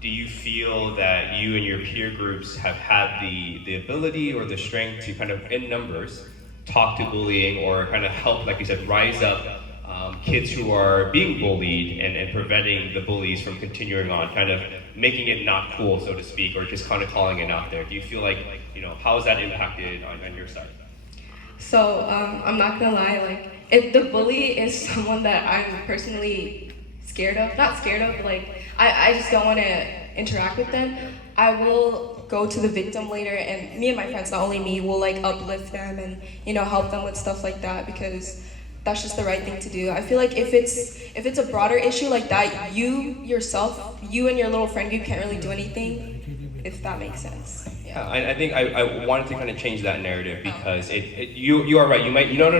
Do you feel that you and your peer groups have had the ability or the strength to kind of, in numbers, talk to bullying or kind of help, like you said, rise up kids who are being bullied and preventing the bullies from continuing on, kind of making it not cool, so to speak, or just kind of calling it out there? Do you feel like, how has that impacted on your side? So I'm not gonna lie, like if the bully is someone that I'm personally scared of, not scared of, like I just don't want to interact with them, I will go to the victim later, and me and my friends, not only me, will like uplift them and help them with stuff like that, because that's just the right thing to do. I feel like if it's a broader issue like that, you and your little friend group can't really do anything, if that makes sense. Yeah, I think I wanted to kind of change that narrative because you are right. You might no,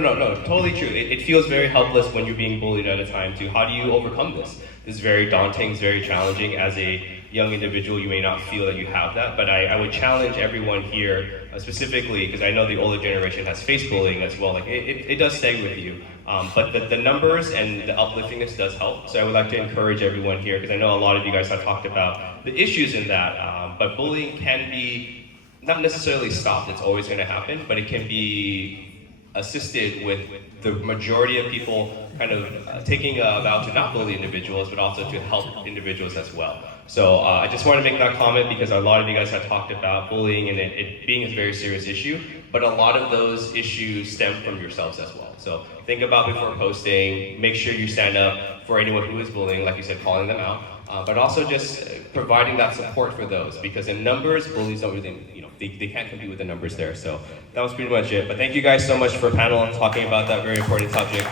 totally true. It feels very helpless when you're being bullied at a time too. How do you overcome this? This is very daunting. It's very challenging. As a young individual, you may not feel that you have that, but I would challenge everyone here, specifically because I know the older generation has face bullying as well. Like it does stay with you, but the numbers and the upliftingness does help. So I would like to encourage everyone here, because I know a lot of you guys have talked about the issues in that, but bullying can be not necessarily stopped. It's always going to happen, but it can be assisted with the majority of people kind of taking a vow to not bully individuals, but also to help individuals as well. So I just want to make that comment because a lot of you guys have talked about bullying and it being a very serious issue, but a lot of those issues stem from yourselves as well. So think about before posting, make sure you stand up for anyone who is bullying, like you said, calling them out, but also just providing that support for those, because in numbers, bullies don't really, they can't compete with the numbers there. So that was pretty much it. But thank you guys so much for panel talking about that very important subject.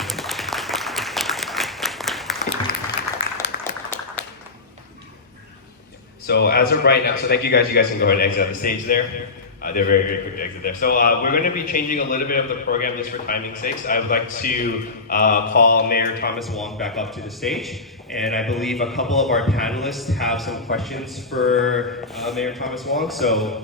So as of right now, so thank you guys. You guys can go ahead and exit the stage there. They're very, very quick to exit there. So we're going to be changing a little bit of the program just for timing's sake. I would like to call Mayor Thomas Wong back up to the stage. And I believe a couple of our panelists have some questions for Mayor Thomas Wong. So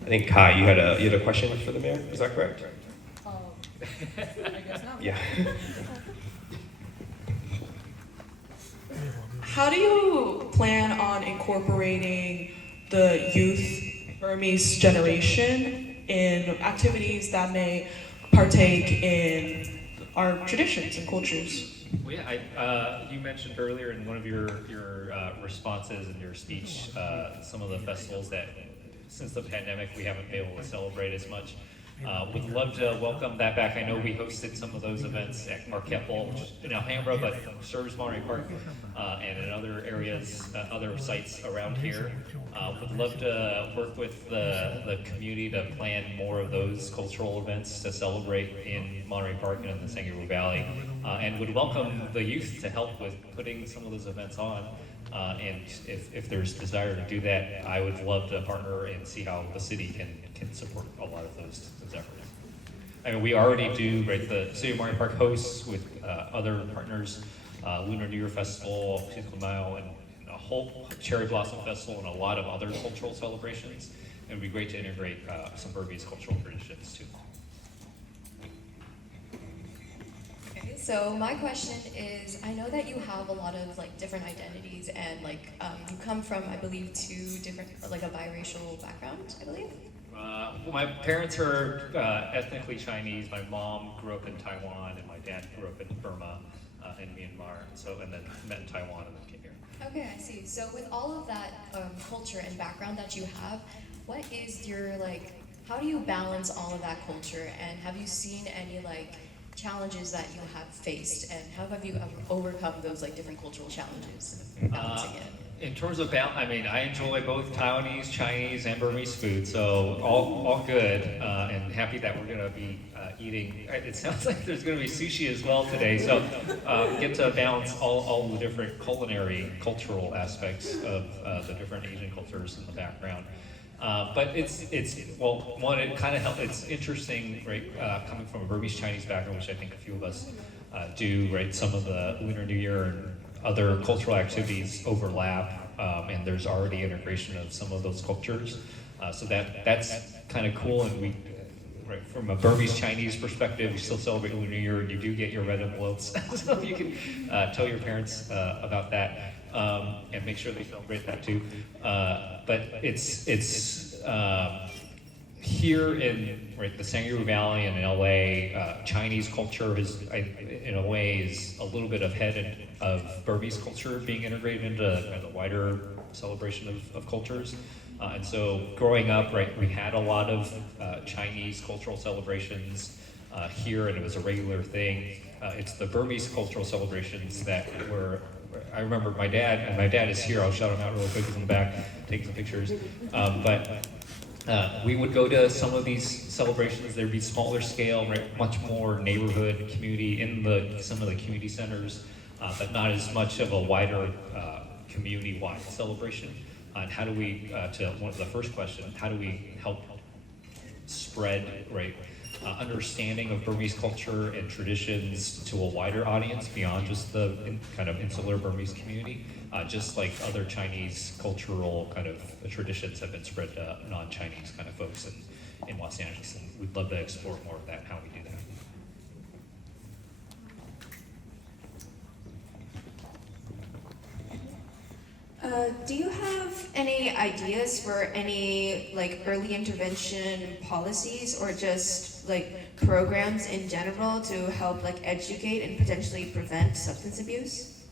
I think Kai, you had a question for the mayor. Is that correct? I guess not. Yeah. How do you plan on incorporating the youth Burmese generation in activities that may partake in our traditions and cultures? Well, yeah, you mentioned earlier in one of your responses in your speech some of the festivals that, since the pandemic, we haven't been able to celebrate as much. Would love to welcome that back. I know we hosted some of those events at Marquette, in Alhambra, but serves Monterey Park and in other areas, other sites around here. Would love to work with the community to plan more of those cultural events to celebrate in Monterey Park and in the Sangiroo Valley, and would welcome the youth to help with putting some of those events on. And if there's desire to do that, I would love to partner and see how the city can support a lot of those efforts. I mean, we already do, right? The City of Monterey Park hosts with other partners, Lunar New Year Festival, ThaingahMoun, and a whole Cherry Blossom Festival, and a lot of other cultural celebrations. It would be great to integrate some Burmese cultural traditions too. So my question is, I know that you have a lot of different identities, and you come from, I believe, two different, a biracial background, I believe. Well, my parents are ethnically Chinese. My mom grew up in Taiwan, and my dad grew up in Burma, in Myanmar. And then met in Taiwan and then came here. Okay, I see. So with all of that culture and background that you have, what is your how do you balance all of that culture, and have you seen any challenges that you have faced, and how have you overcome those different cultural challenges balancing it? In terms of balance, I mean, I enjoy both Taiwanese, Chinese, and Burmese food, so all good, and happy that we're going to be eating. It sounds like there's going to be sushi as well today, so get to balance all the different cultural aspects of the different Asian cultures in the background. But it kind of helps. It's interesting, right? Coming from a Burmese Chinese background, which I think a few of us do, right? Some of the Lunar New Year and other cultural activities overlap, and there's already integration of some of those cultures. So that's kind of cool. And we, right, from a Burmese Chinese perspective, you still celebrate Lunar New Year, and you do get your red envelopes, so you can tell your parents about that. And make sure they celebrate that too. But it's here in the Sangiroo Valley and in LA, Chinese culture is, in a way, is a little bit ahead of Burmese culture being integrated into the wider celebration of cultures. And so growing up, right, we had a lot of Chinese cultural celebrations here, and it was a regular thing. It's the Burmese cultural celebrations that were, I remember my dad is here, I'll shout him out real quick, he's in the back, taking some pictures. We would go to some of these celebrations, there'd be smaller scale, right, much more neighborhood, community, in some of the community centers, but not as much of a wider community-wide celebration. And how do we, to one of the first question, how do we help spread, right, understanding of Burmese culture and traditions to a wider audience beyond just the kind of insular Burmese community, just like other Chinese cultural kind of traditions have been spread to non-Chinese kind of folks in Los Angeles. And we'd love to explore more of that and how we do that. Do you have any ideas for any like early intervention policies or just like programs in general to help like educate and potentially prevent substance abuse?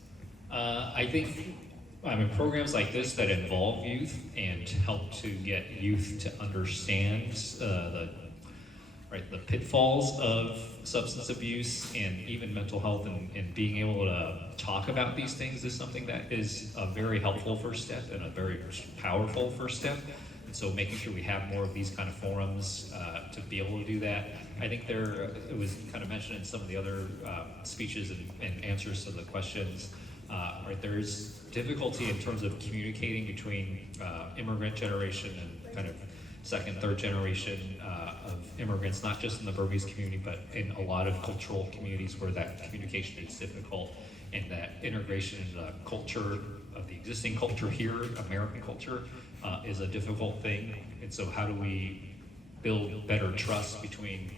I think programs like this that involve youth and help to get youth to understand the pitfalls of substance abuse and even mental health, and being able to talk about these things is something that is a very helpful first step and a very powerful first step. And so making sure we have more of these kind of forums to be able to do that. I think it was kind of mentioned in some of the other speeches and answers to the questions, there's difficulty in terms of communicating between immigrant generation and kind of second, third generation of immigrants, not just in the Burmese community, but in a lot of cultural communities where that communication is difficult, and that integration into the culture of the existing culture here, American culture, is a difficult thing. And so how do we build better trust between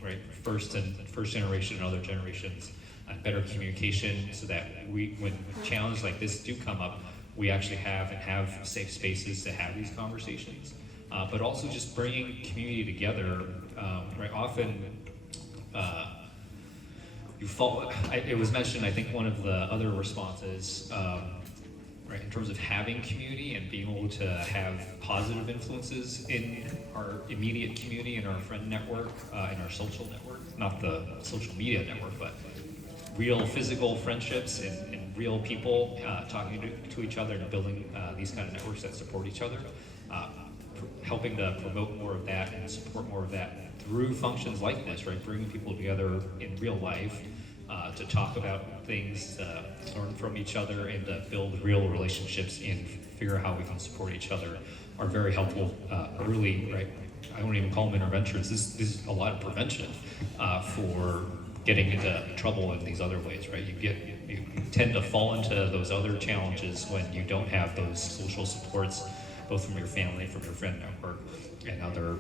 first generation and other generations, and better communication so that when challenges like this do come up, we actually have safe spaces to have these conversations. But also just bringing community together. Often, it was mentioned, I think one of the other responses, in terms of having community and being able to have positive influences in our immediate community, in our friend network, in our social network, not the social media network, but real physical friendships and real people talking to each other and building these kind of networks that support each other. Helping to promote more of that and support more of that through functions like this, bringing people together in real life to talk about things, learn from each other, and to build real relationships and figure out how we can support each other are very helpful early, I don't even call them interventions. This is a lot of prevention for getting into trouble in these other ways, You tend to fall into those other challenges when you don't have those social supports, both from your family, from your friend network, and other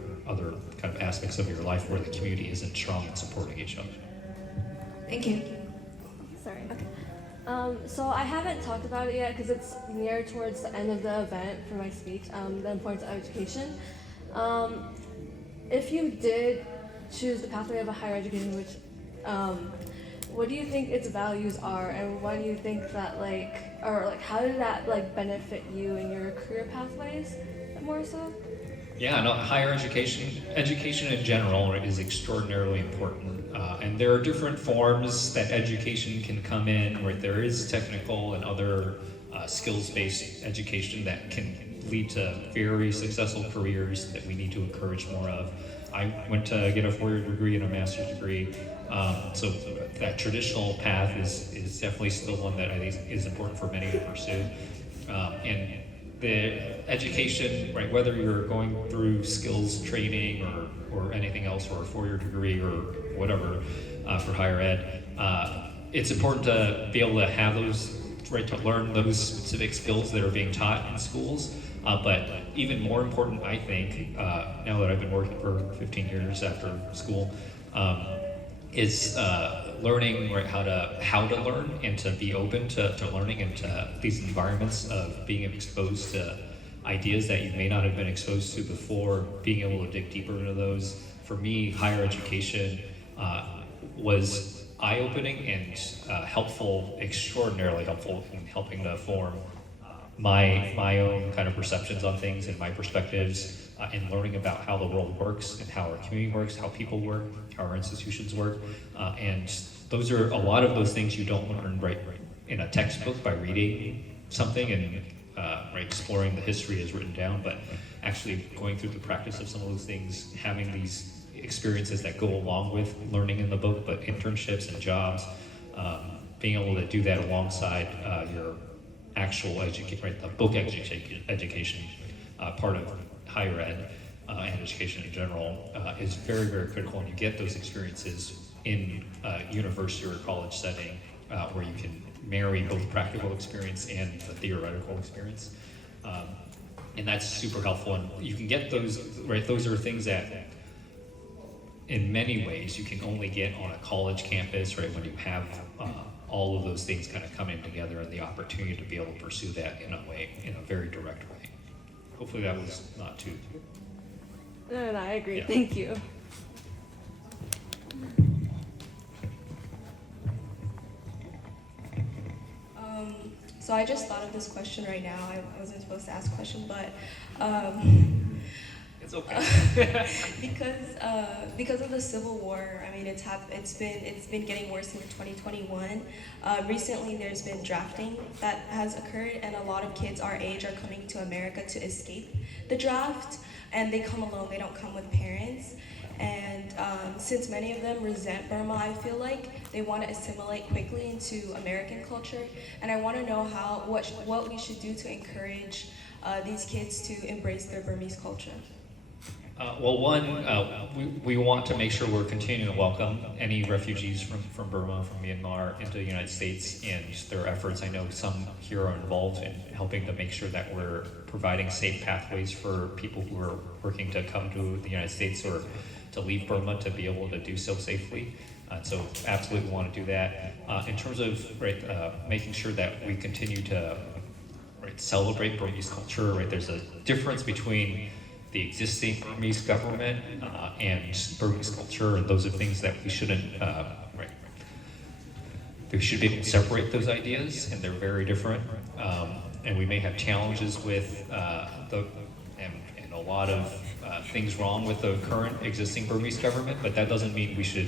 kind of aspects of your life where the community isn't strong in supporting each other. Thank you. Sorry. So I haven't talked about it yet because it's near towards the end of the event for my speech, the importance of education. If you did choose the pathway of a higher education, what do you think its values are, and what do you think that how did that benefit you in your career pathways more so? Yeah, no, higher education in general is extraordinarily important, and there are different forms that education can come in. There is technical and other skills-based education that can lead to very successful careers that we need to encourage more of. I went to get a 4-year degree and a master's degree, so that traditional path is definitely still one that I think is important for many to pursue. And the education, whether you're going through skills training or anything else, or a 4-year degree or whatever for higher ed, it's important to be able to have those, to learn those specific skills that are being taught in schools. But even more important, I think, now that I've been working for 15 years after school, is learning how to learn and to be open to learning, and to these environments of being exposed to ideas that you may not have been exposed to before, being able to dig deeper into those. For me, higher education was eye-opening and helpful, extraordinarily helpful in helping to form my own kind of perceptions on things and my perspectives, and learning about how the world works and how our community works, how people work, how our institutions work, and those are a lot of those things you don't learn right in a textbook by reading something and exploring the history as written down, but actually going through the practice of some of those things, having these experiences that go along with learning in the book, but internships and jobs, being able to do that alongside your actual education, the book education part of higher ed and education in general is very, very critical, and you get those experiences in a university or college setting where you can marry both practical experience and the theoretical experience. And that's super helpful, and you can get those, right? Those are things that in many ways you can only get on a college campus, right? When you have all of those things kind of coming together and the opportunity to be able to pursue that in a way, in a very direct way. Hopefully that was not too. No, I agree. Yeah. Thank you. So I just thought of this question right now. I wasn't supposed to ask a question, but It's okay. because of the Civil War, I mean, it's been getting worse in 2021. Recently, there's been drafting that has occurred, and a lot of kids our age are coming to America to escape the draft, and they come alone. They don't come with parents. And since many of them resent Burma, I feel like they want to assimilate quickly into American culture. And I want to know what we should do to encourage these kids to embrace their Burmese culture. Well, one, we want to make sure we're continuing to welcome any refugees from Burma, from Myanmar, into the United States, and their efforts. I know some here are involved in helping to make sure that we're providing safe pathways for people who are working to come to the United States or to leave Burma to be able to do so safely. So absolutely want to do that. In terms of making sure that we continue to celebrate Burmese culture, there's a difference between the existing Burmese government and Burmese culture, and those are things that we shouldn't, we should be able to separate those ideas, and they're very different. And we may have challenges with and a lot of things wrong with the current existing Burmese government, but that doesn't mean we should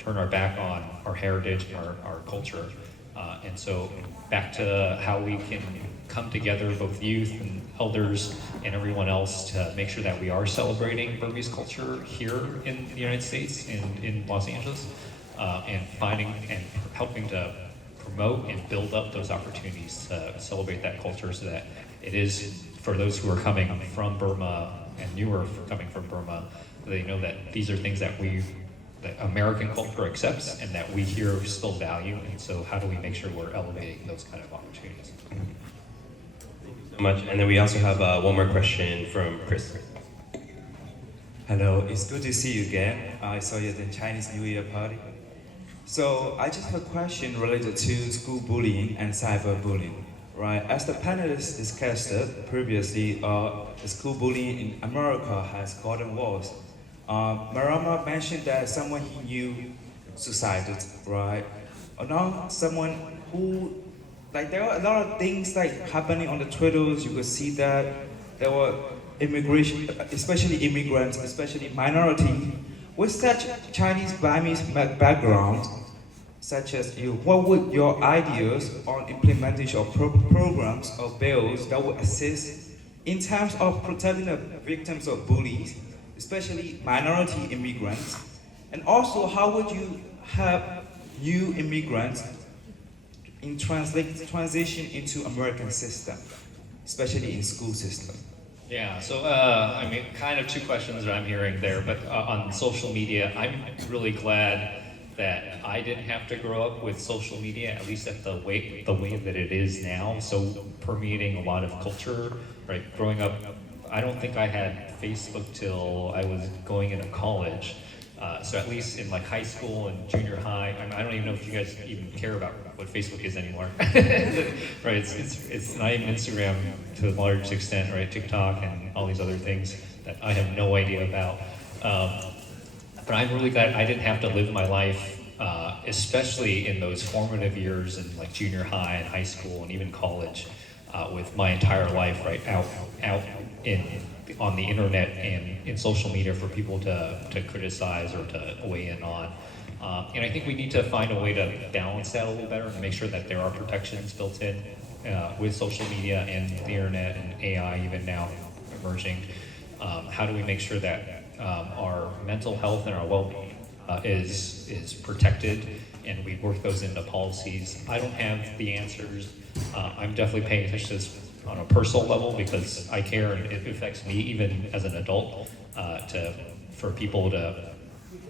turn our back on our heritage and our culture. And so back to how we can come together, both youth and elders and everyone else, to make sure that we are celebrating Burmese culture here in the United States and in Los Angeles, and finding and helping to promote and build up those opportunities to celebrate that culture, so that it is, for those who are coming from Burma and newer coming from Burma, they know that these are things that American culture accepts and that we here still value. And so how do we make sure we're elevating those kind of opportunities? Thank you so much. And then we also have one more question from Chris. Hello, it's good to see you again. I saw you at the Chinese New Year party. So I just have a question related to school bullying and cyberbullying. Right, as the panelists discussed previously, the school bullying in America has gotten worse. Minrama mentioned that someone he knew suicided, right? Or now someone who, there are a lot of things happening on the Twitters. You could see that there were immigration, especially immigrants, especially minority, with such Chinese Burmese background, such as you. What would your ideas on implementation of programs or bills that would assist in terms of protecting the victims of bullies, especially minority immigrants? And also, how would you help new immigrants in transition into American system, especially in school system? Yeah, so kind of two questions that I'm hearing there, but on social media, I'm really glad that I didn't have to grow up with social media, at least at the way that it is now, so permeating a lot of culture, Growing up, I don't think I had Facebook till I was going into college. So at least in high school and junior high, I don't even know if you guys even care about what Facebook is anymore. It's not even Instagram to a large extent, TikTok and all these other things that I have no idea about. But I'm really glad I didn't have to live my life, especially in those formative years in junior high and high school and even college, with my entire life, right, out on the internet and in social media for people to criticize or to weigh in on. And I think we need to find a way to balance that a little better and make sure that there are protections built in with social media and the internet and AI even now emerging. How do we make sure that our mental health and our well-being is protected, and we work those into policies? I don't have the answers. I'm definitely paying attention to this on a personal level because I care and it affects me even as an adult, for people to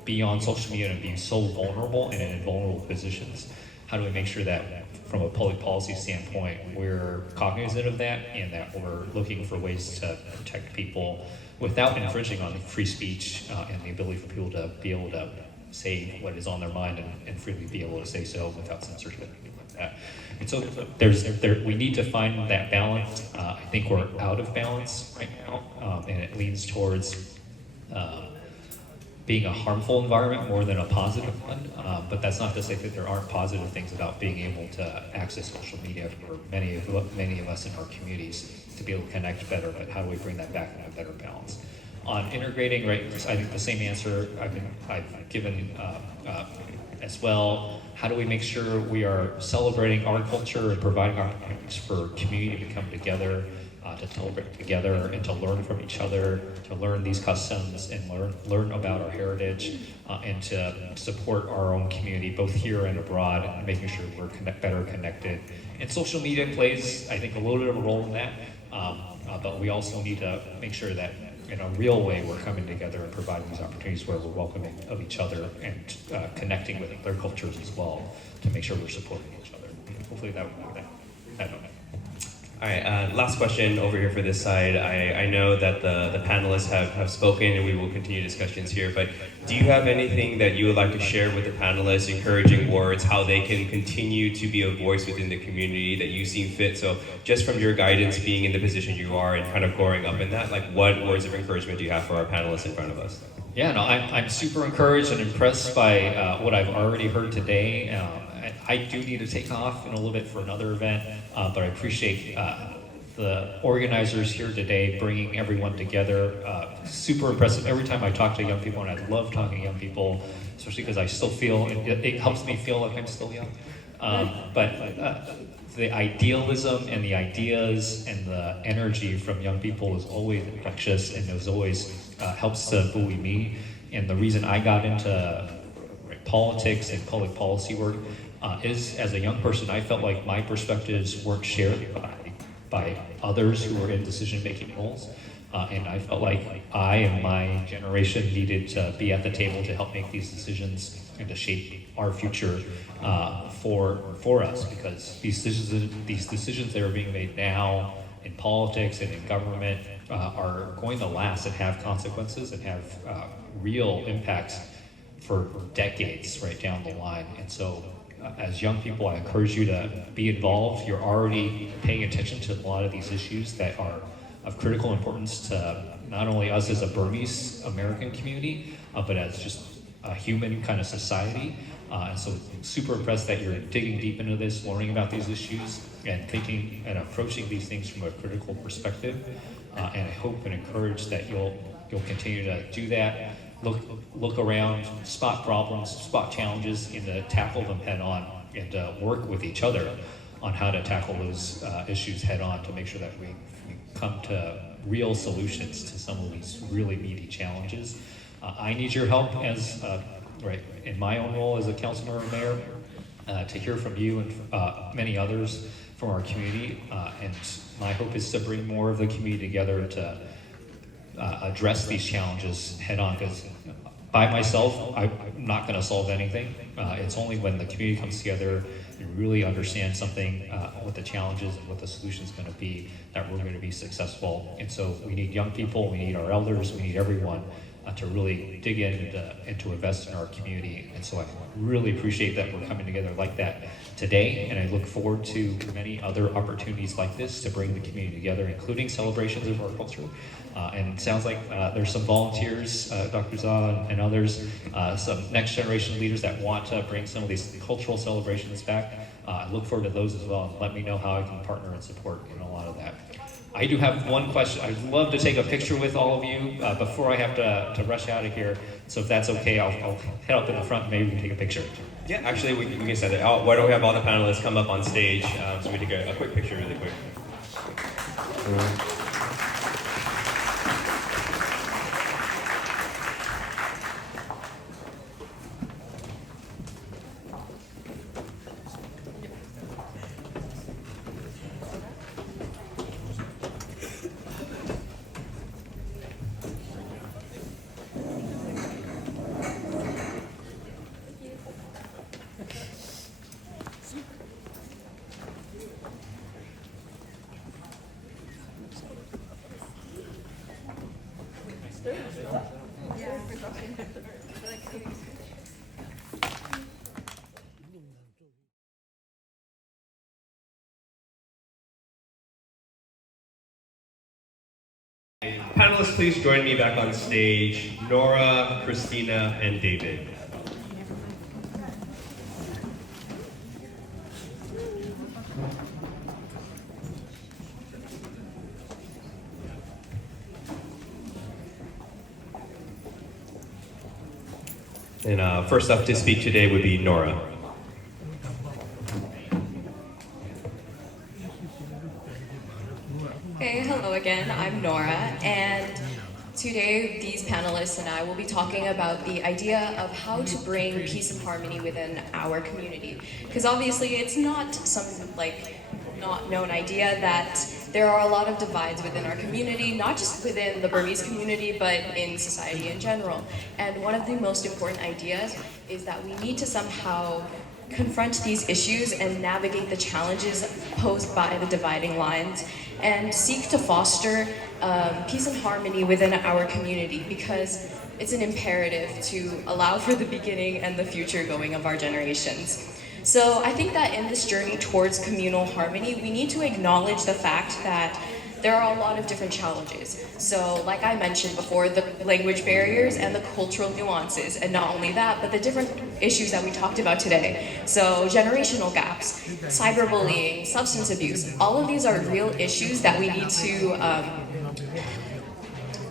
be on social media and be so vulnerable and in vulnerable positions. How do we make sure that from a public policy standpoint we're cognizant of that and that we're looking for ways to protect people without infringing on free speech and the ability for people to be able to say what is on their mind and freely be able to say so without censorship and things like that. And so we need to find that balance. I think we're out of balance right now, and it leans towards being a harmful environment more than a positive one. But that's not to say that there aren't positive things about being able to access social media for many of us in our communities to be able to connect better. But how do we bring that back in a better balance? On integrating, right, I think the same answer I've given as well. How do we make sure we are celebrating our culture and providing opportunities for community to come together, to celebrate together and to learn from each other, to learn these customs and learn about our heritage, and to support our own community, both here and abroad, and making sure we're better connected. And social media plays, I think, a little bit of a role in that, but we also need to make sure that in a real way we're coming together and providing these opportunities where we're welcoming of each other and connecting with their cultures as well to make sure we're supporting each other. Hopefully that would be that. I don't know. All right, last question over here for this side. I know that the panelists have spoken and we will continue discussions here, but do you have anything that you would like to share with the panelists, encouraging words, how they can continue to be a voice within the community that you seem fit? So just from your guidance, being in the position you are and kind of growing up in that, like what words of encouragement do you have for our panelists in front of us? Yeah, no, I'm super encouraged and impressed by what I've already heard today. I do need to take off in a little bit for another event, but I appreciate the organizers here today bringing everyone together. Super impressive. Every time I talk to young people, and I love talking to young people, especially because I still feel, it helps me feel like I'm still young. But the idealism and the ideas and the energy from young people is always infectious and is always helps to buoy me. And the reason I got into politics and public policy work is, as a young person, I felt like my perspectives weren't shared by others who were in decision-making roles. And I felt like I and my generation needed to be at the table to help make these decisions and to shape our future for us, because these decisions that are being made now in politics and in government are going to last and have consequences and have real impacts for decades right down the line. And so as young people, I encourage you to be involved. You're already paying attention to a lot of these issues that are of critical importance to not only us as a Burmese-American community, but as just a human kind of society. And so super impressed that you're digging deep into this, learning about these issues, and thinking and approaching these things from a critical perspective. And I hope and encourage that you'll continue to do that. Look around, spot problems, spot challenges, and to tackle them head on, and work with each other on how to tackle those issues head on to make sure that we come to real solutions to some of these really meaty challenges. I need your help as in my own role as a councilor and mayor to hear from you and many others from our community. And my hope is to bring more of the community together to address these challenges head on, because by myself, I'm not going to solve anything. It's only when the community comes together and really understand something, what the challenges and what the solution is going to be, that we're going to be successful. And so we need young people, we need our elders, we need everyone to really dig in and to invest in our community. And so I really appreciate that we're coming together like that today, and I look forward to many other opportunities like this to bring the community together, including celebrations of our culture. And it sounds like there's some volunteers, Dr. Zah and others, some next generation leaders that want to bring some of these cultural celebrations back. I look forward to those as well, and let me know how I can partner and support in a lot of that. I do have one question. I'd love to take a picture with all of you before I have to rush out of here. So if that's okay, I'll head up in the front and maybe we can take a picture. Yeah, actually, we can set it out. Why don't we have all the panelists come up on stage so we take a quick picture really quick. Panelists, please join me back on stage. Nora, Christina, and David. And first up to speak today would be Nora. Okay, hello again, I'm Nora, and today these panelists and I will be talking about the idea of how to bring peace and harmony within our community. Because obviously it's not some not known idea that there are a lot of divides within our community, not just within the Burmese community, but in society in general. And one of the most important ideas is that we need to somehow confront these issues and navigate the challenges posed by the dividing lines and seek to foster peace and harmony within our community, because it's an imperative to allow for the beginning and the future going of our generations. So I think that in this journey towards communal harmony, we need to acknowledge the fact that there are a lot of different challenges. So like I mentioned before, the language barriers and the cultural nuances, and not only that, but the different issues that we talked about today. So generational gaps, cyberbullying, substance abuse, all of these are real issues that we need to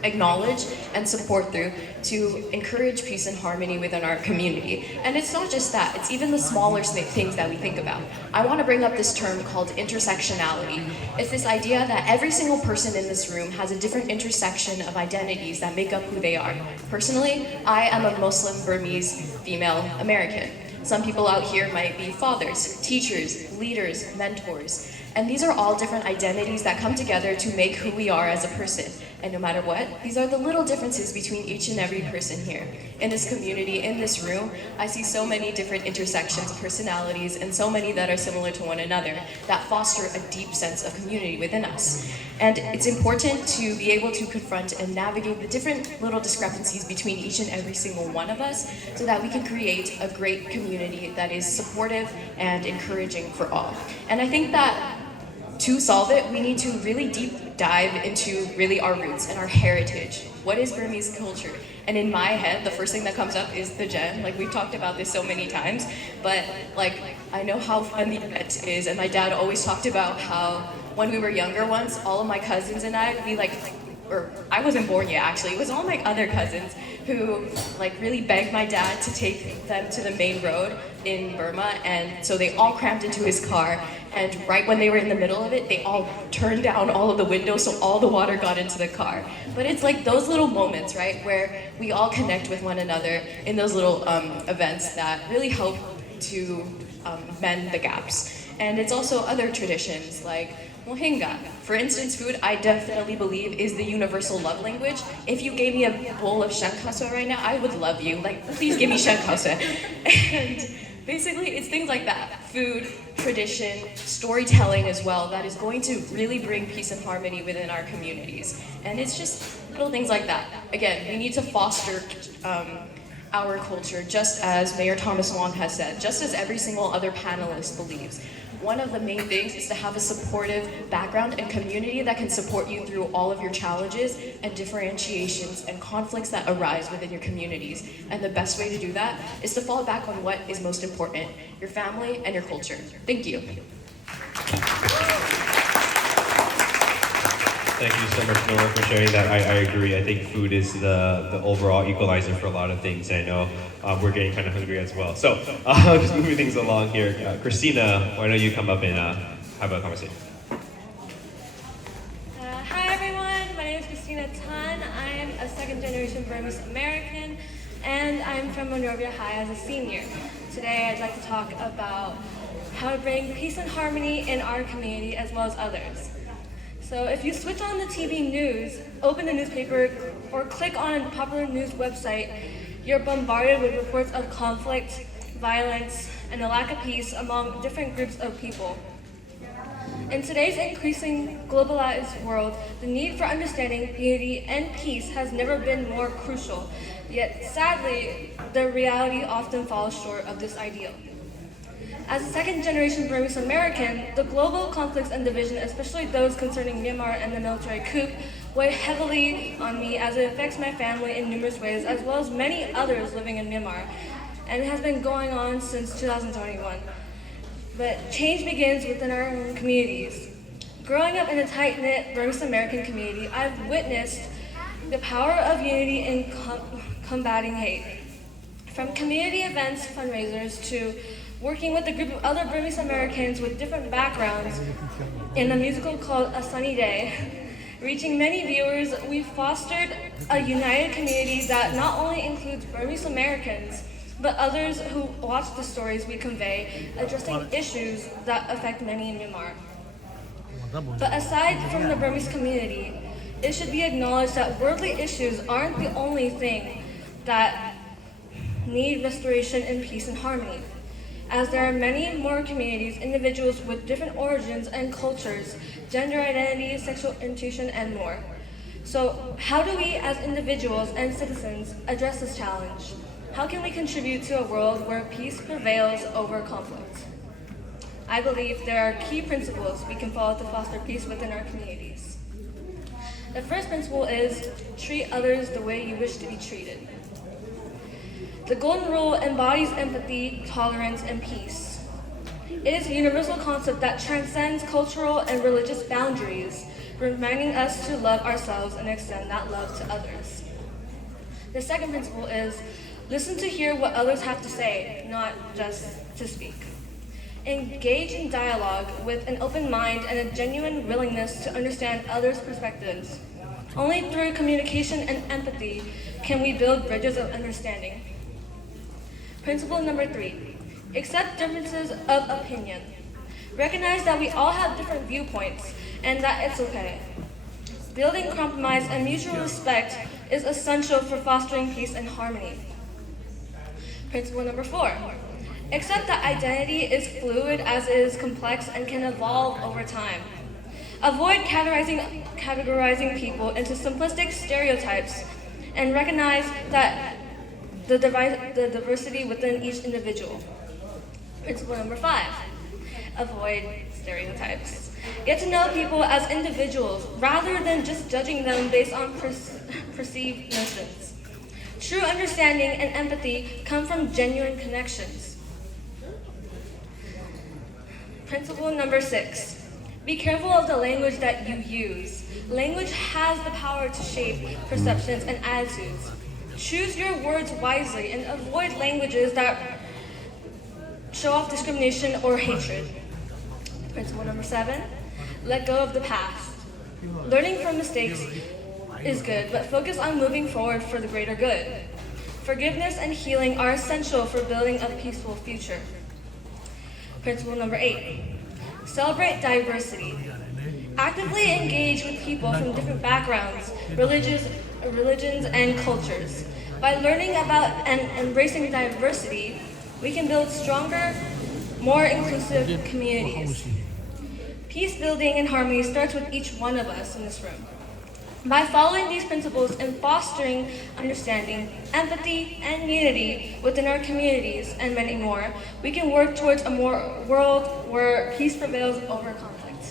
acknowledge and support through to encourage peace and harmony within our community. And it's not just that, it's even the smaller things that we think about. I want to bring up this term called intersectionality. It's this idea that every single person in this room has a different intersection of identities that make up who they are. Personally, I am a Muslim Burmese female American. Some people out here might be fathers, teachers, leaders, mentors. And these are all different identities that come together to make who we are as a person. And no matter what, these are the little differences between each and every person here. In this community, in this room, I see so many different intersections, personalities, and so many that are similar to one another that foster a deep sense of community within us. And it's important to be able to confront and navigate the different little discrepancies between each and every single one of us so that we can create a great community that is supportive and encouraging for all. And I think that to solve it, we need to really deep dive into really our roots and our heritage. What is Burmese culture? And in my head, the first thing that comes up is the gem. Like, we've talked about this so many times, but like, I know how fun the event is, and my dad always talked about how when we were younger once, all of my cousins and I, or I wasn't born yet actually, it was all my other cousins who really begged my dad to take them to the main road in Burma, and so they all crammed into his car, and right when they were in the middle of it, they all turned down all of the windows so all the water got into the car. But it's like those little moments, right, where we all connect with one another in those little events that really help to mend the gaps. And it's also other traditions like Mohinga. For instance, food, I definitely believe, is the universal love language. If you gave me a bowl of shankasa right now, I would love you. Please give me shankasa. And basically, it's things like that. Food, tradition, storytelling as well, that is going to really bring peace and harmony within our communities. And it's just little things like that. Again, we need to foster our culture, just as Mayor Thomas Wong has said, just as every single other panelist believes. one of the main things is to have a supportive background and community that can support you through all of your challenges and differentiations and conflicts that arise within your communities. And the best way to do that is to fall back on what is most important, your family and your culture. Thank you. Thank you so much, Nora, for sharing that. I agree. I think food is the overall equalizer for a lot of things. I know we're getting kind of hungry as well. So just moving things along here. Christina, why don't you come up and have a conversation? Hi everyone, my name is Christina Tan. I am a second generation Burmese American and I'm from Monrovia High as a senior. Today I'd like to talk about how to bring peace and harmony in our community as well as others. So if you switch on the TV news, open the newspaper, or click on a popular news website, you're bombarded with reports of conflict, violence, and a lack of peace among different groups of people. In today's increasing globalized world, the need for understanding, unity, and peace has never been more crucial. Yet, sadly, the reality often falls short of this ideal. As a second-generation Burmese American, the global conflicts and division, especially those concerning Myanmar and the military coup, weigh heavily on me as it affects my family in numerous ways, as well as many others living in Myanmar, and it has been going on since 2021. But change begins within our own communities. Growing up in a tight-knit Burmese American community, I've witnessed the power of unity in combating hate. From community events, fundraisers, to working with a group of other Burmese Americans with different backgrounds in a musical called A Sunny Day. Reaching many viewers, we've fostered a united community that not only includes Burmese Americans, but others who watch the stories we convey, addressing issues that affect many in Myanmar. But aside from the Burmese community, it should be acknowledged that worldly issues aren't the only thing that need restoration in peace and harmony, as there are many more communities, individuals with different origins and cultures, gender identity, sexual orientation, and more. So how do we as individuals and citizens address this challenge? How can we contribute to a world where peace prevails over conflict? I believe there are key principles we can follow to foster peace within our communities. The first principle is treat others the way you wish to be treated. The Golden Rule embodies empathy, tolerance, and peace. It is a universal concept that transcends cultural and religious boundaries, reminding us to love ourselves and extend that love to others. The second principle is listen to hear what others have to say, not just to speak. Engage in dialogue with an open mind and a genuine willingness to understand others' perspectives. Only through communication and empathy can we build bridges of understanding. Principle number 3, accept differences of opinion. Recognize that we all have different viewpoints and that it's okay. Building compromise and mutual respect is essential for fostering peace and harmony. Principle number 4, accept that identity is fluid as it is complex and can evolve over time. Avoid categorizing people into simplistic stereotypes and recognize that the diversity within each individual. Principle number 5, avoid stereotypes. Get to know people as individuals rather than just judging them based on perceived notions. True understanding and empathy come from genuine connections. Principle number 6, be careful of the language that you use. Language has the power to shape perceptions and attitudes. Choose your words wisely and avoid languages that show off discrimination or hatred. Principle number 7, let go of the past. Learning from mistakes is good, but focus on moving forward for the greater good. Forgiveness and healing are essential for building a peaceful future. Principle number 8, celebrate diversity. Actively engage with people from different backgrounds, religions, and cultures. By learning about and embracing diversity, we can build stronger, more inclusive communities. Peace building and harmony starts with each one of us in this room. By following these principles and fostering understanding, empathy, and unity within our communities and many more, we can work towards a world where peace prevails over conflict.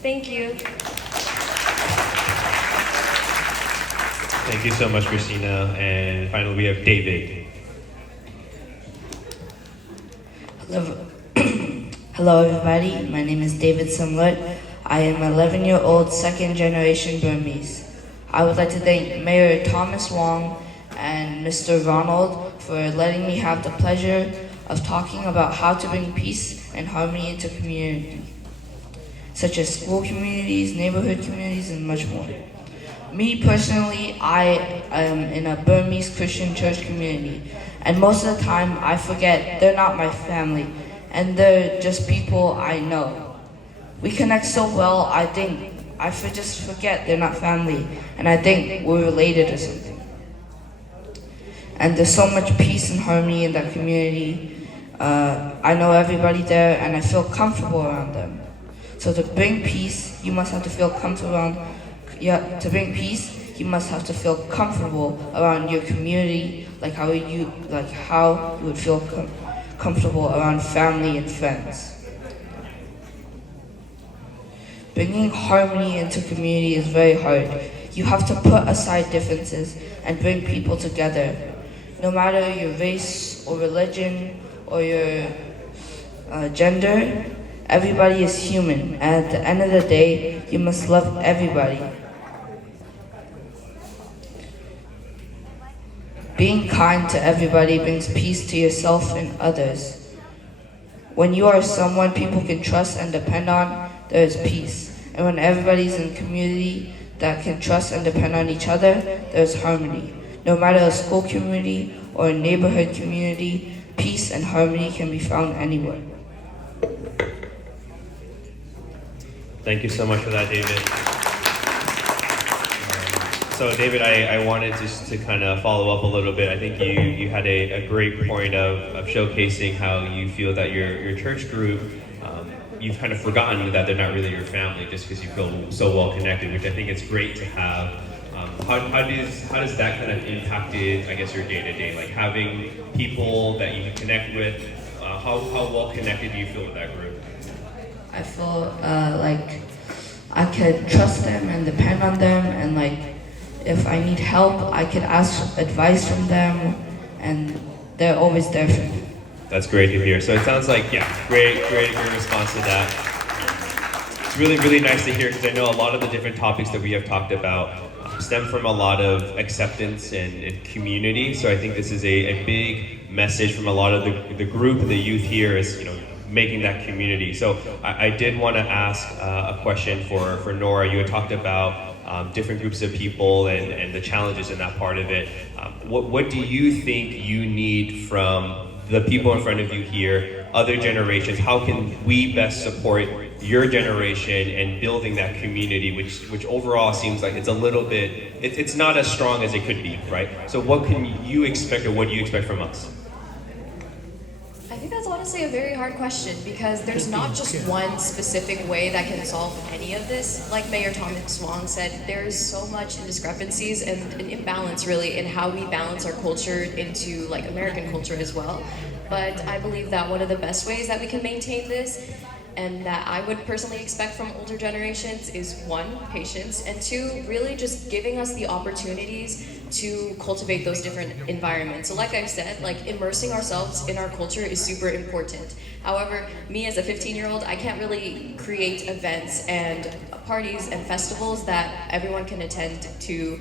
Thank you. Thank you so much, Christina. And finally, we have David. Hello everybody, my name is David Sumlut. I am 11-year-old second generation Burmese. I would like to thank Mayor Thomas Wong and Mr. Ronald for letting me have the pleasure of talking about how to bring peace and harmony into community, such as school communities, neighborhood communities, and much more. Me personally, I am in a Burmese Christian church community, and most of the time I forget they're not my family, and they're just people I know. We connect so well, I think I just forget they're not family, and I think we're related or something. And there's so much peace and harmony in that community. I know everybody there, and I feel comfortable around them. So to bring peace, you must have to feel comfortable around. To bring peace, you must have to feel comfortable around your community, like how you would feel comfortable around family and friends. Bringing harmony into community is very hard. You have to put aside differences and bring people together. No matter your race or religion or your gender, everybody is human. And at the end of the day, you must love everybody. Being kind to everybody brings peace to yourself and others. When you are someone people can trust and depend on, there is peace. And when everybody's in a community that can trust and depend on each other, there's harmony. No matter a school community or a neighborhood community, peace and harmony can be found anywhere. Thank you so much for that, David. So David, I wanted just to kind of follow up a little bit. I think you had a great point of showcasing how you feel that your church group, you've kind of forgotten that they're not really your family just because you feel so well connected, which I think it's great to have. How does that kind of impacted, I guess, your day-to-day? Like having people that you can connect with, how well connected do you feel with that group? I feel like I could trust them and depend on them, and like if I need help, I could ask advice from them, and they're always there for me. That's great to hear. So it sounds like, yeah, great response to that. It's really, really nice to hear, because I know a lot of the different topics that we have talked about stem from a lot of acceptance and community. So I think this is a big message from a lot of the group, the youth here, is, making that community. So I did want to ask a question for Nora. You had talked about different groups of people and the challenges in that part of it. What do you think you need from the people in front of you here, other generations? How can we best support your generation and building that community, which overall seems like it's a little bit, it's not as strong as it could be, right? So what can you expect, or what do you expect from us? I think that's honestly a very hard question, because there's not just one specific way that can solve any of this. Like Mayor Thomas Wong said, there is so much discrepancies and an imbalance really in how we balance our culture into like American culture as well. But I believe that one of the best ways that we can maintain this, and that I would personally expect from older generations, is one, patience, and two, really just giving us the opportunities to cultivate those different environments. So like I've said, like immersing ourselves in our culture is super important. However, me as a 15-year-old, I can't really create events and parties and festivals that everyone can attend to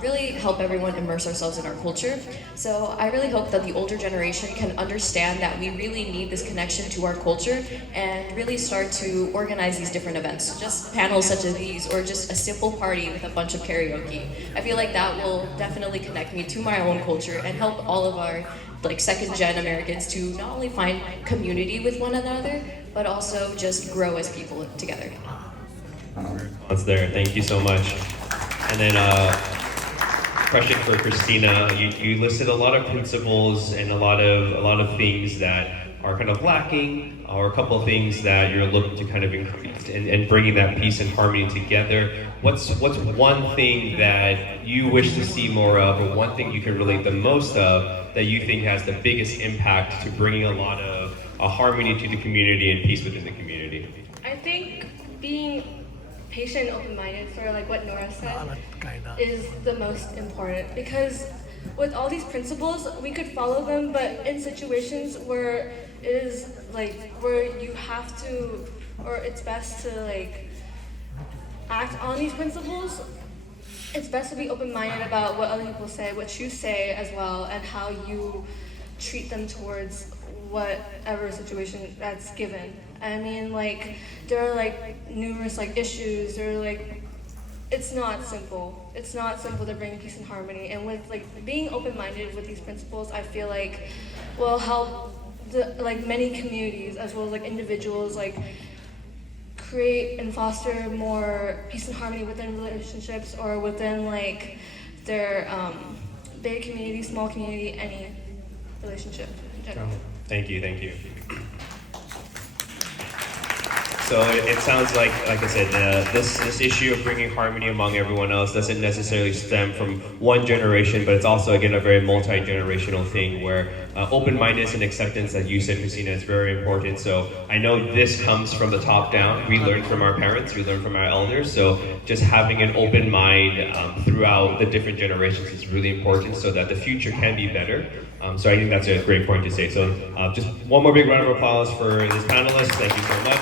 really help everyone immerse ourselves in our culture. So I really hope that the older generation can understand that we really need this connection to our culture and really start to organize these different events, just panels such as these, or just a simple party with a bunch of karaoke. I feel like that will definitely connect me to my own culture and help all of our like second-gen Americans to not only find community with one another, but also just grow as people together. That's there. Thank you so much. And then question for Christina. You listed a lot of principles and a lot of things that are kind of lacking, or a couple of things that you're looking to kind of increase and bringing that peace and harmony together. What's one thing that you wish to see more of, or one thing you can relate the most of that you think has the biggest impact to bringing a lot of harmony to the community and peace within the community? I think being patient and open-minded, for like what Nora said, is the most important, because with all these principles, we could follow them, but in situations where it is like where you have to, or it's best to like act on these principles, it's best to be open-minded about what other people say, what you say as well, and how you treat them towards whatever situation that's given. I mean, like, there are like numerous like issues, there are like, it's not simple. It's not simple to bring peace and harmony. And with like being open-minded with these principles, I feel like will help like many communities as well as like individuals like create and foster more peace and harmony within relationships or within like their big community, small community, any relationship in general. Thank you. So it sounds like I said, this issue of bringing harmony among everyone else doesn't necessarily stem from one generation, but it's also, again, a very multi-generational thing where open-mindedness and acceptance, as you said, Christina, is very important. So I know this comes from the top down. We learn from our parents, we learn from our elders. So just having an open mind throughout the different generations is really important so that the future can be better. So I think that's a great point to say. So just one more big round of applause for this panelist. Thank you so much.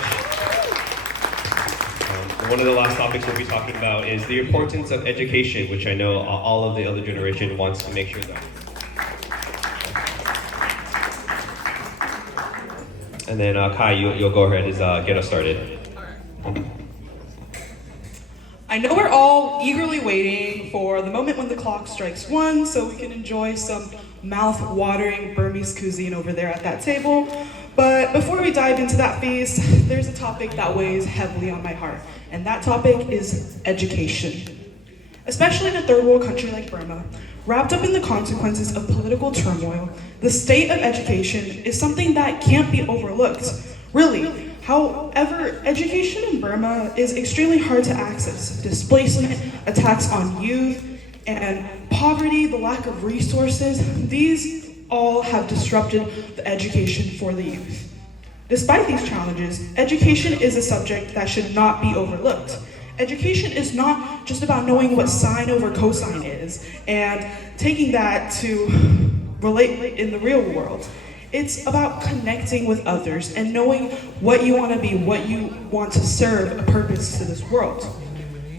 One of the last topics we'll be talking about is the importance of education, which I know all of the other generation wants to make sure that. And then Kai, you'll go ahead and get us started. I know we're all eagerly waiting for the moment when the clock strikes 1 so we can enjoy some mouth-watering Burmese cuisine over there at that table. But before we dive into that feast, there's a topic that weighs heavily on my heart, and that topic is education. Especially in a third world country like Burma, wrapped up in the consequences of political turmoil, the state of education is something that can't be overlooked. Really. However, education in Burma is extremely hard to access. Displacement, attacks on youth, and poverty, the lack of resources, these all have disrupted the education for the youth. Despite these challenges, education is a subject that should not be overlooked. Education is not just about knowing what sine over cosine is and taking that to relate in the real world. It's about connecting with others and knowing what you want to be, what you want to serve a purpose to this world.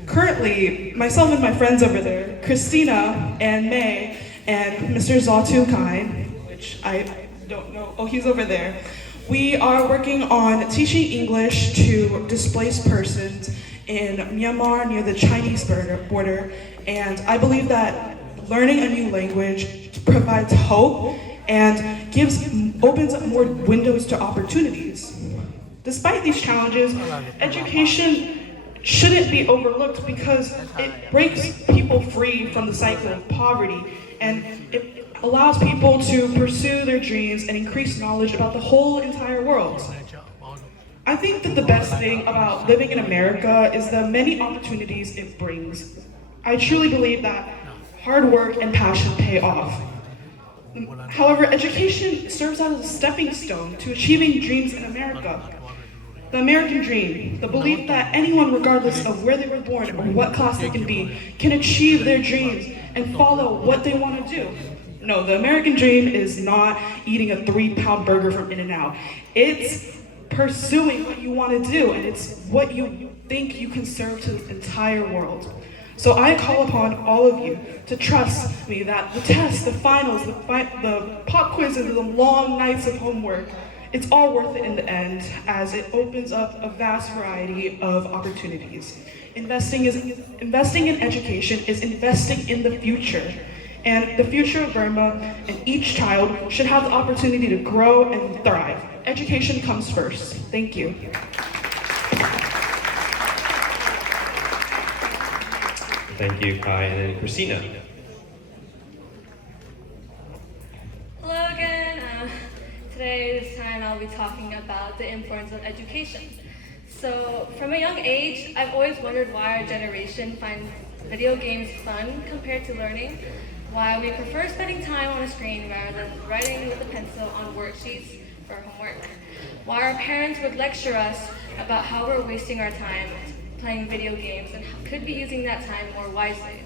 Currently, myself and my friends over there, Christina and May and Mr. Zatu Kai, which I don't know, oh, he's over there. We are working on teaching English to displaced persons in Myanmar near the Chinese border, and I believe that learning a new language provides hope and opens up more windows to opportunities. Despite these challenges, education shouldn't be overlooked because it breaks people free from the cycle of poverty, and it allows people to pursue their dreams and increase knowledge about the whole entire world. I think that the best thing about living in America is the many opportunities it brings. I truly believe that hard work and passion pay off. However, education serves as a stepping stone to achieving dreams in America. The American dream, the belief that anyone, regardless of where they were born or what class they can be, can achieve their dreams and follow what they want to do. No, the American dream is not eating a 3-pound burger from In-N-Out. It's pursuing what you want to do, and it's what you think you can serve to the entire world. So I call upon all of you to trust me that the tests, the finals, the pop quizzes, the long nights of homework, it's all worth it in the end, as it opens up a vast variety of opportunities. Investing in education is investing in the future. And the future of Burma and each child should have the opportunity to grow and thrive. Education comes first. Thank you. Thank you, Kai. And then Christina. Hello again. Today today, this time I'll be talking about the importance of education. So, from a young age, I've always wondered why our generation finds video games fun compared to learning, why we prefer spending time on a screen rather than writing with a pencil on worksheets for homework, why our parents would lecture us about how we're wasting our time playing video games and could be using that time more wisely.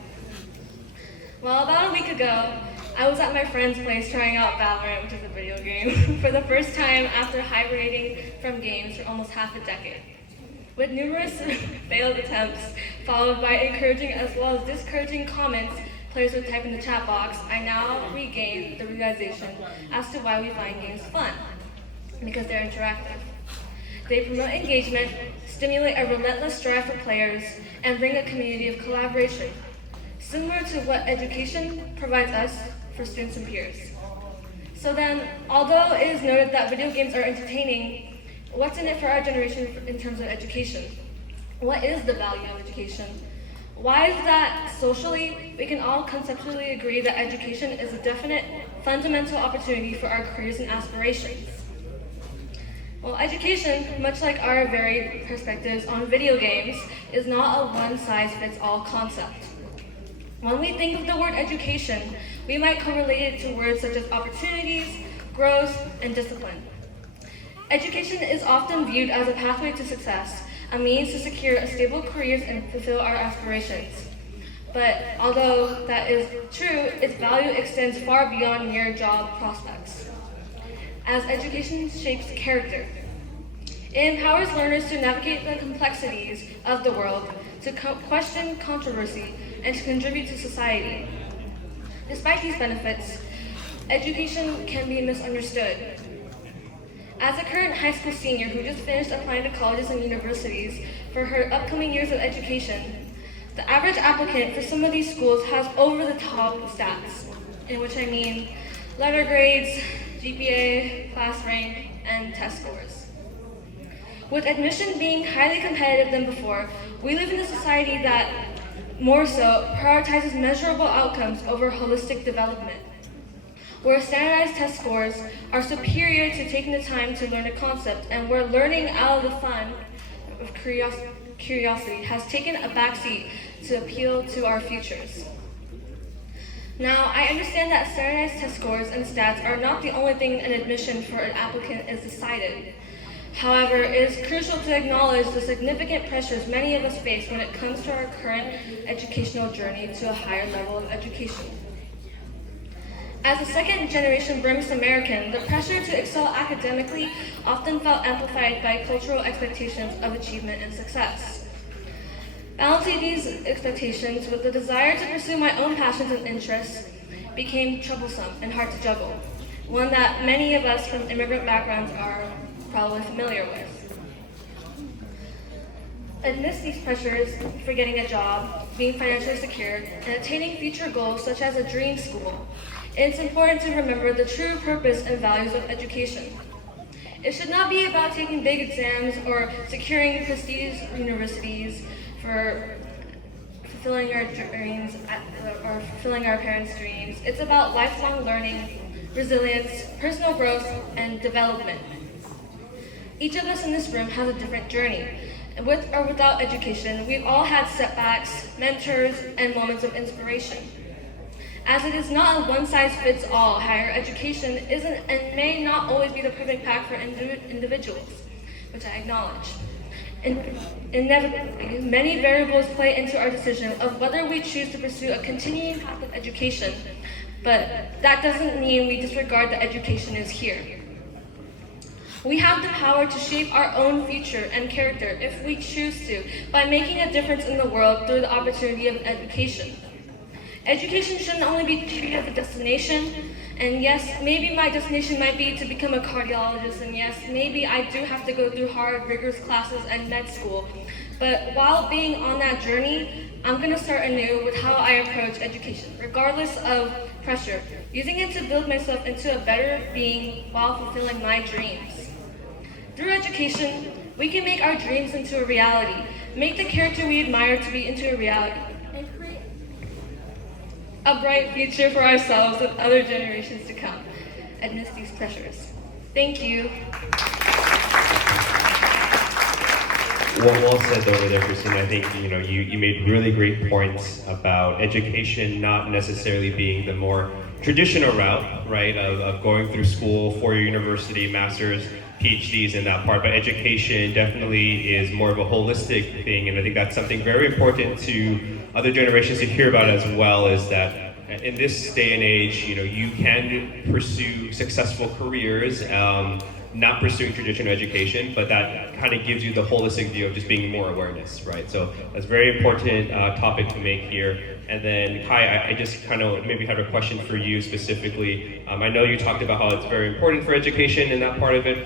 Well, about a week ago, I was at my friend's place trying out Valorant, which is a video game, for the first time after hibernating from games for almost half a decade. With numerous failed attempts, followed by encouraging as well as discouraging comments players would type in the chat box, I now regain the realization as to why we find games fun. Because they're interactive. They promote engagement, stimulate a relentless drive for players, and bring a community of collaboration, similar to what education provides us for students and peers. So then, although it is noted that video games are entertaining, what's in it for our generation in terms of education? What is the value of education? Why is that socially, we can all conceptually agree that education is a definite, fundamental opportunity for our careers and aspirations? Well, education, much like our varied perspectives on video games, is not a one-size-fits-all concept. When we think of the word education, we might correlate it to words such as opportunities, growth, and discipline. Education is often viewed as a pathway to success, a means to secure stable careers and fulfill our aspirations. But although that is true, its value extends far beyond mere job prospects. As education shapes character, it empowers learners to navigate the complexities of the world, to question controversy, and to contribute to society. Despite these benefits, education can be misunderstood. As a current high school senior who just finished applying to colleges and universities for her upcoming years of education, the average applicant for some of these schools has over-the-top stats, in which I mean letter grades, GPA, class rank, and test scores. With admission being highly competitive than before, we live in a society that, more so, prioritizes measurable outcomes over holistic development, where standardized test scores are superior to taking the time to learn a concept, and where learning out of the fun of curiosity has taken a backseat to appeal to our futures. Now, I understand that standardized test scores and stats are not the only thing an admission for an applicant is decided. However, it is crucial to acknowledge the significant pressures many of us face when it comes to our current educational journey to a higher level of education. As a second-generation Burmese American, the pressure to excel academically often felt amplified by cultural expectations of achievement and success. Balancing these expectations with the desire to pursue my own passions and interests became troublesome and hard to juggle, one that many of us from immigrant backgrounds are probably familiar with. Amidst these pressures for getting a job, being financially secure, and attaining future goals such as a dream school, it's important to remember the true purpose and values of education. It should not be about taking big exams or securing prestigious universities for fulfilling our dreams or fulfilling our parents' dreams. It's about lifelong learning, resilience, personal growth, and development. Each of us in this room has a different journey. With or without education, we've all had setbacks, mentors, and moments of inspiration. As it is not a one-size-fits-all, higher education isn't and may not always be the perfect path for individuals, which I acknowledge. Inevitably, many variables play into our decision of whether we choose to pursue a continuing path of education, but that doesn't mean we disregard that education is here. We have the power to shape our own future and character if we choose to, by making a difference in the world through the opportunity of education. Education shouldn't only be treated as a destination, and yes, maybe my destination might be to become a cardiologist, and yes, maybe I do have to go through hard, rigorous classes and med school, but while being on that journey, I'm going to start anew with how I approach education, regardless of pressure, using it to build myself into a better being while fulfilling my dreams. Through education, we can make our dreams into a reality, make the character we admire to be into a reality, and create a bright future for ourselves and other generations to come amidst these pressures. Thank you. Well said over there, Christina. I think you made really great points about education not necessarily being the more traditional route, right, of going through school, four-year university, master's, PhDs in that part, but education definitely is more of a holistic thing, and I think that's something very important to other generations to hear about as well, is that in this day and age, you can pursue successful careers, not pursuing traditional education, but that kind of gives you the holistic view of just being more awareness, right? So that's a very important topic to make here. And then Kai, I just kind of maybe have a question for you specifically. I know you talked about how it's very important for education and that part of it.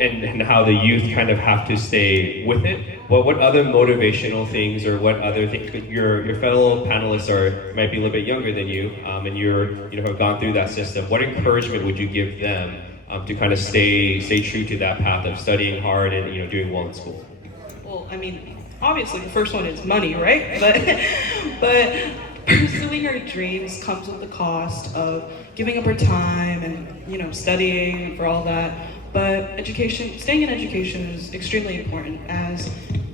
And how the youth kind of have to stay with it. What other motivational things or what other things? Your fellow panelists might be a little bit younger than you, and have gone through that system. What encouragement would you give them to kind of stay true to that path of studying hard and doing well in school? Well, I mean, obviously the first one is money, right? But pursuing our dreams comes with the cost of giving up our time and studying for all that. But staying in education is extremely important, as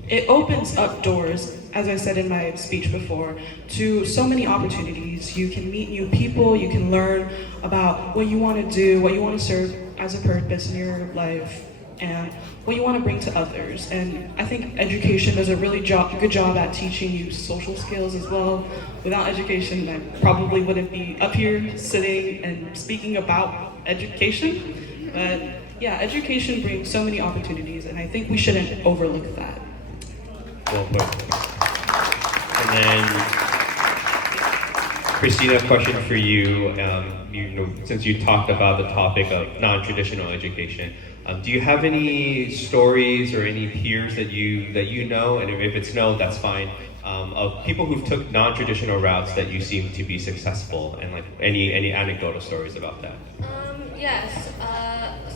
it opens up doors, as I said in my speech before, to so many opportunities. You can meet new people, you can learn about what you want to do, what you want to serve as a purpose in your life, and what you want to bring to others. And I think education does a really good job at teaching you social skills as well. Without education, I probably wouldn't be up here sitting and speaking about education. But yeah, education brings so many opportunities, and I think we shouldn't overlook that. Well put. And then, Christina, a question for you. Since you talked about the topic of non-traditional education, do you have any stories or any peers that you know, and if it's no, that's fine, of people who've took non-traditional routes that you seem to be successful, and like any anecdotal stories about that? Yes,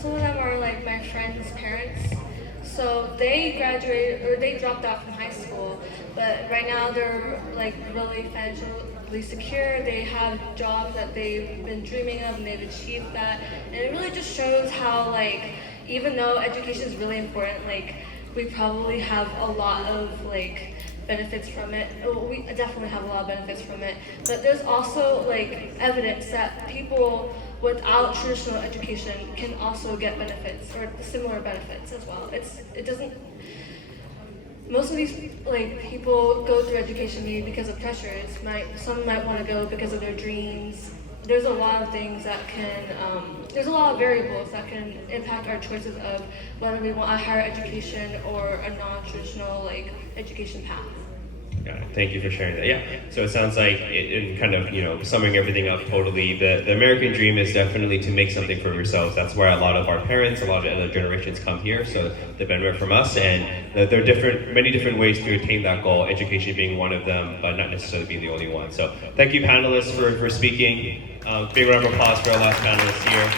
some of them are like my friends' parents. So they graduated, or they dropped out from high school, but right now they're like really financially secure. They have jobs that they've been dreaming of, and they've achieved that. And it really just shows how, like, even though education is really important, like, we probably have a lot of like benefits from it. We definitely have a lot of benefits from it, but there's also like evidence that people without traditional education can also get benefits, or similar benefits as well. It doesn't, most of these like people go through education maybe because of pressures. Some might want to go because of their dreams. There's a lot of things that can, there's a lot of variables that can impact our choices of whether we want a higher education or a non-traditional like education path. Got it. Thank you for sharing that. Yeah. So it sounds like, in kind of summing everything up totally, the American dream is definitely to make something for yourselves. That's why a lot of our parents, a lot of other generations come here. So they've benefit from us, and there are many different ways to attain that goal. Education being one of them, but not necessarily being the only one. So thank you, panelists, for speaking. Big round of applause for our last panelist here.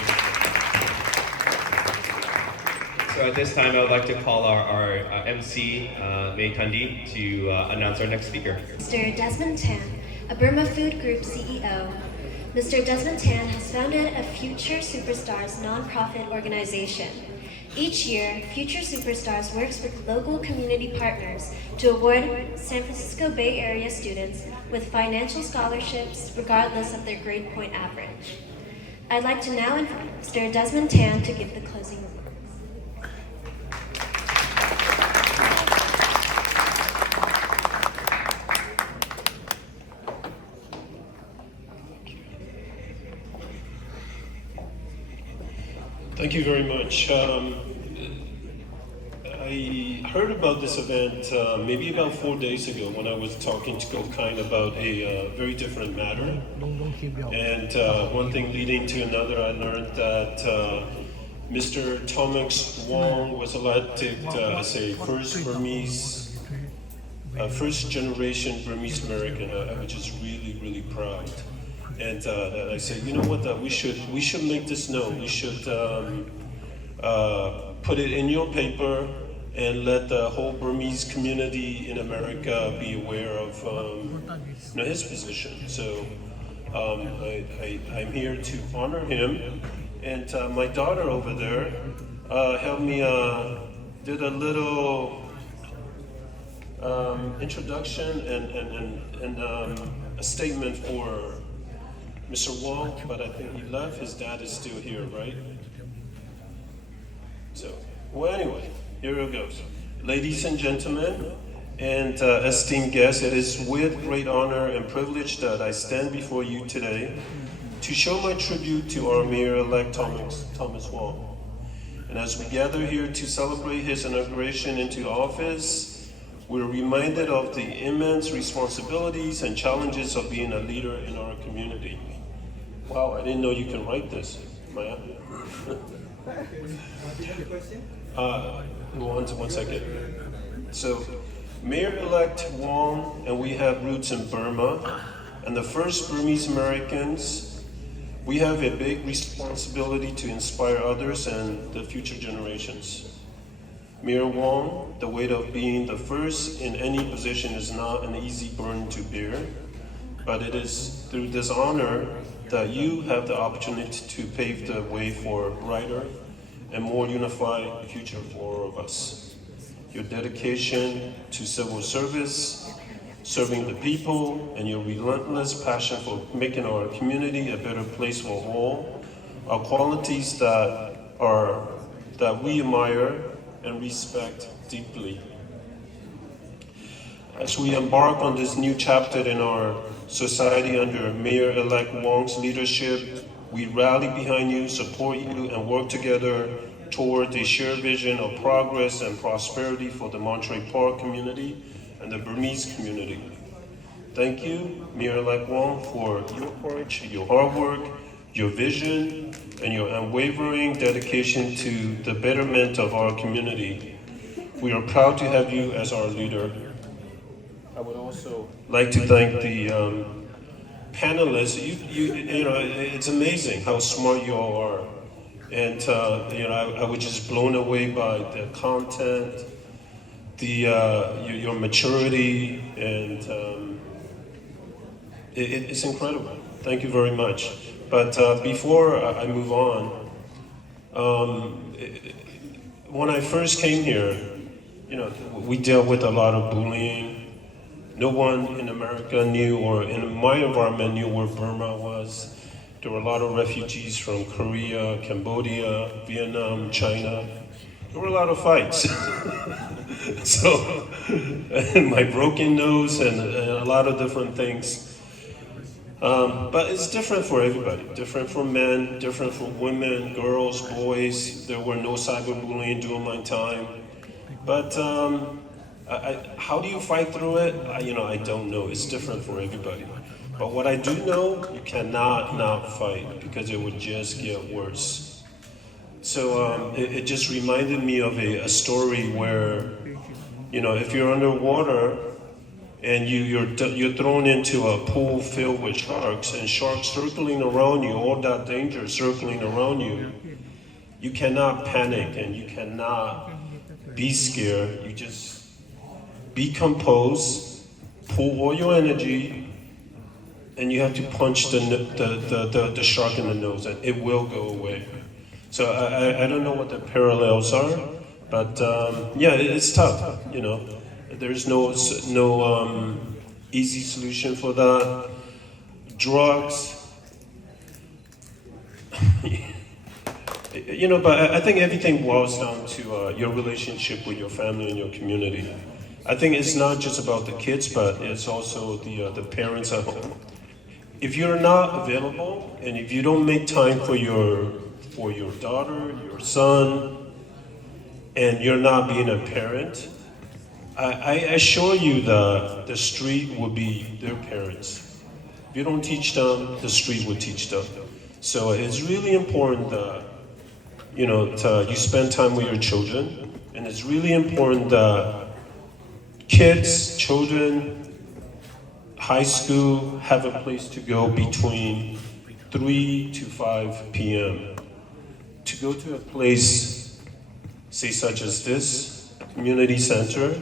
So at this time, I would like to call our MC, MayThandi, to announce our next speaker. Mr. Desmond Tan, a Burma Food Group CEO. Mr. Desmond Tan has founded a Future Superstars nonprofit organization. Each year, Future Superstars works with local community partners to award San Francisco Bay Area students with financial scholarships regardless of their grade point average. I'd like to now invite Mr. Desmond Tan to give the closing remarks. Thank you very much. I heard about this event maybe about 4 days ago when I was talking to Gokind about a very different matter. And one thing leading to another, I learned that Mr. Thomas Wong was elected as a first generation Burmese American, which is really, really proud. And I said, you know what, we should make this known. We should put it in your paper and let the whole Burmese community in America be aware of his position. So I'm here to honor him And my daughter over there helped me, did a little introduction and a statement for Mr. Wong, but I think he left. His dad is still here, right? So, well, anyway, here it goes. Ladies and gentlemen, and esteemed guests, it is with great honor and privilege that I stand before you today to show my tribute to our Mayor-elect Thomas Wong. And as we gather here to celebrate his inauguration into office, we're reminded of the immense responsibilities and challenges of being a leader in our community. Wow, I didn't know you can write this. Maya? One second. So, Mayor-elect Wong and we have roots in Burma, and the first Burmese Americans, we have a big responsibility to inspire others and the future generations. Mayor Wong, the weight of being the first in any position is not an easy burden to bear, but it is through this honor that you have the opportunity to pave the way for a brighter and more unified future for all of us. Your dedication to civil service, serving the people, and your relentless passion for making our community a better place for all are qualities that we admire and respect deeply. As we embark on this new chapter in our society under Mayor-elect Wong's leadership, we rally behind you, support you, and work together toward a shared vision of progress and prosperity for the Monterey Park community and the Burmese community. Thank you, Mayor-elect Wong, for your courage, your hard work, your vision, and your unwavering dedication to the betterment of our community. We are proud to have you as our leader. I would also like to thank the panelists. You know, it's amazing how smart you all are. And you know, I was just blown away by the content, your maturity, and it's incredible. Thank you very much. But before I move on, when I first came here, you know, we dealt with a lot of bullying. No one in America knew, or in my environment knew where Burma was. There were a lot of refugees from Korea, Cambodia, Vietnam, China. There were a lot of fights. So, and my broken nose and a lot of different things. But it's different for everybody. Different for men, different for women, girls, boys. There were no cyberbullying during my time. But how do you fight through it? You know, I don't know. It's different for everybody. But what I do know, you cannot not fight because it would just get worse. So it just reminded me of a story where, you know, if you're underwater and you're thrown into a pool filled with sharks and sharks circling around you, all that danger circling around you, you cannot panic and you cannot be scared. You just be composed, pull all your energy, and you have to punch the shark in the nose, and it will go away. So I don't know what the parallels are, but yeah, it's tough. You know, there's no easy solution for that. Drugs. You know, but I think everything boils down to your relationship with your family and your community. I think it's not just about the kids, but it's also the parents at home. If you're not available, and if you don't make time for your daughter, your son, and you're not being a parent, I assure you that the street will be their parents. If you don't teach them, the street will teach them. So it's really important that, you know, you spend time with your children, and it's really important that kids, children, high school have a place to go between 3 to 5 p.m. To go to a place, say such as this, community center,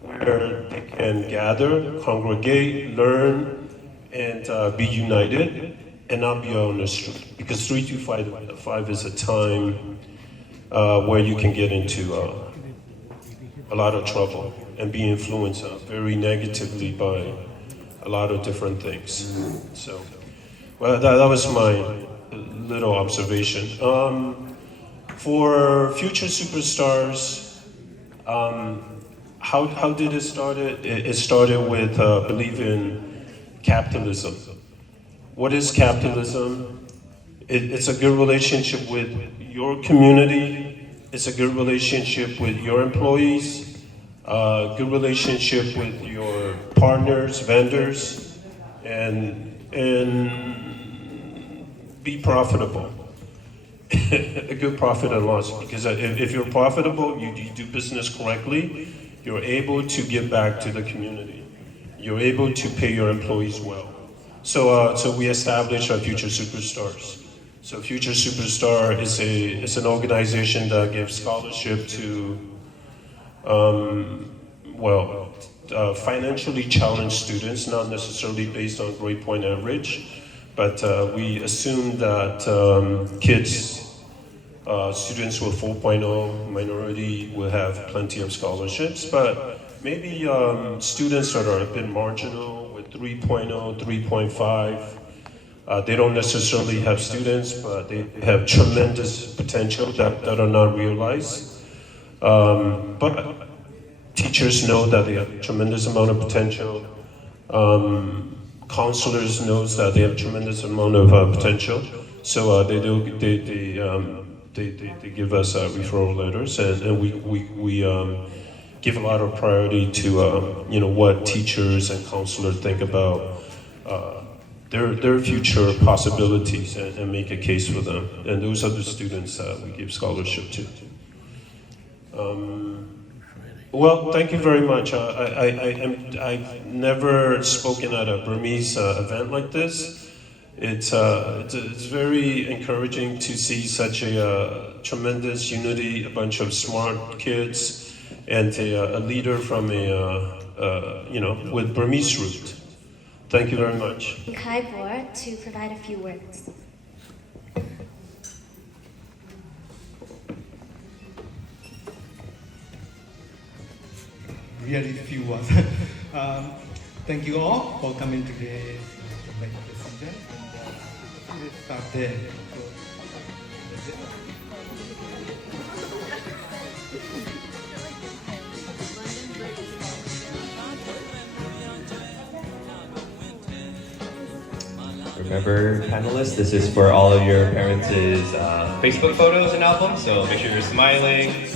where they can gather, congregate, learn, and be united. and not be on the street, because 3 to 5 is a time where you can get into a lot of trouble and be influenced very negatively by a lot of different things. So, well, that was my little observation. For future superstars, how did it start? It started with believing capitalism. What is capitalism? It's a good relationship with your community. It's a good relationship with your employees. Good relationship with your partners, vendors, and be profitable. A good profit and loss, because if you're profitable, you do business correctly, you're able to give back to the community. You're able to pay your employees well. So we established our Future Superstars. So Future Superstar is an organization that gives scholarship to financially challenged students, not necessarily based on grade point average, but we assume that students with 4.0 minority will have plenty of scholarships, but maybe students that are a bit marginal with 3.0, 3.5, they don't necessarily have students, but they have tremendous potential that are not realized. But teachers know that they have a tremendous amount of potential. Counselors knows that they have tremendous amount of potential. So they give us referral letters, and we give a lot of priority to what teachers and counselors think about their future possibilities, and make a case for them. And those are the students we give scholarship to. Well, thank you very much. I've never spoken at a Burmese event like this. It's very encouraging to see such a tremendous unity, a bunch of smart kids, and a leader from with Burmese root. Thank you very much. Bwor to provide a few words. Really few words. Thank you all for coming today to make this event. And let's start there. Remember, panelists, this is for all of your parents' Facebook photos and albums, so make sure you're smiling,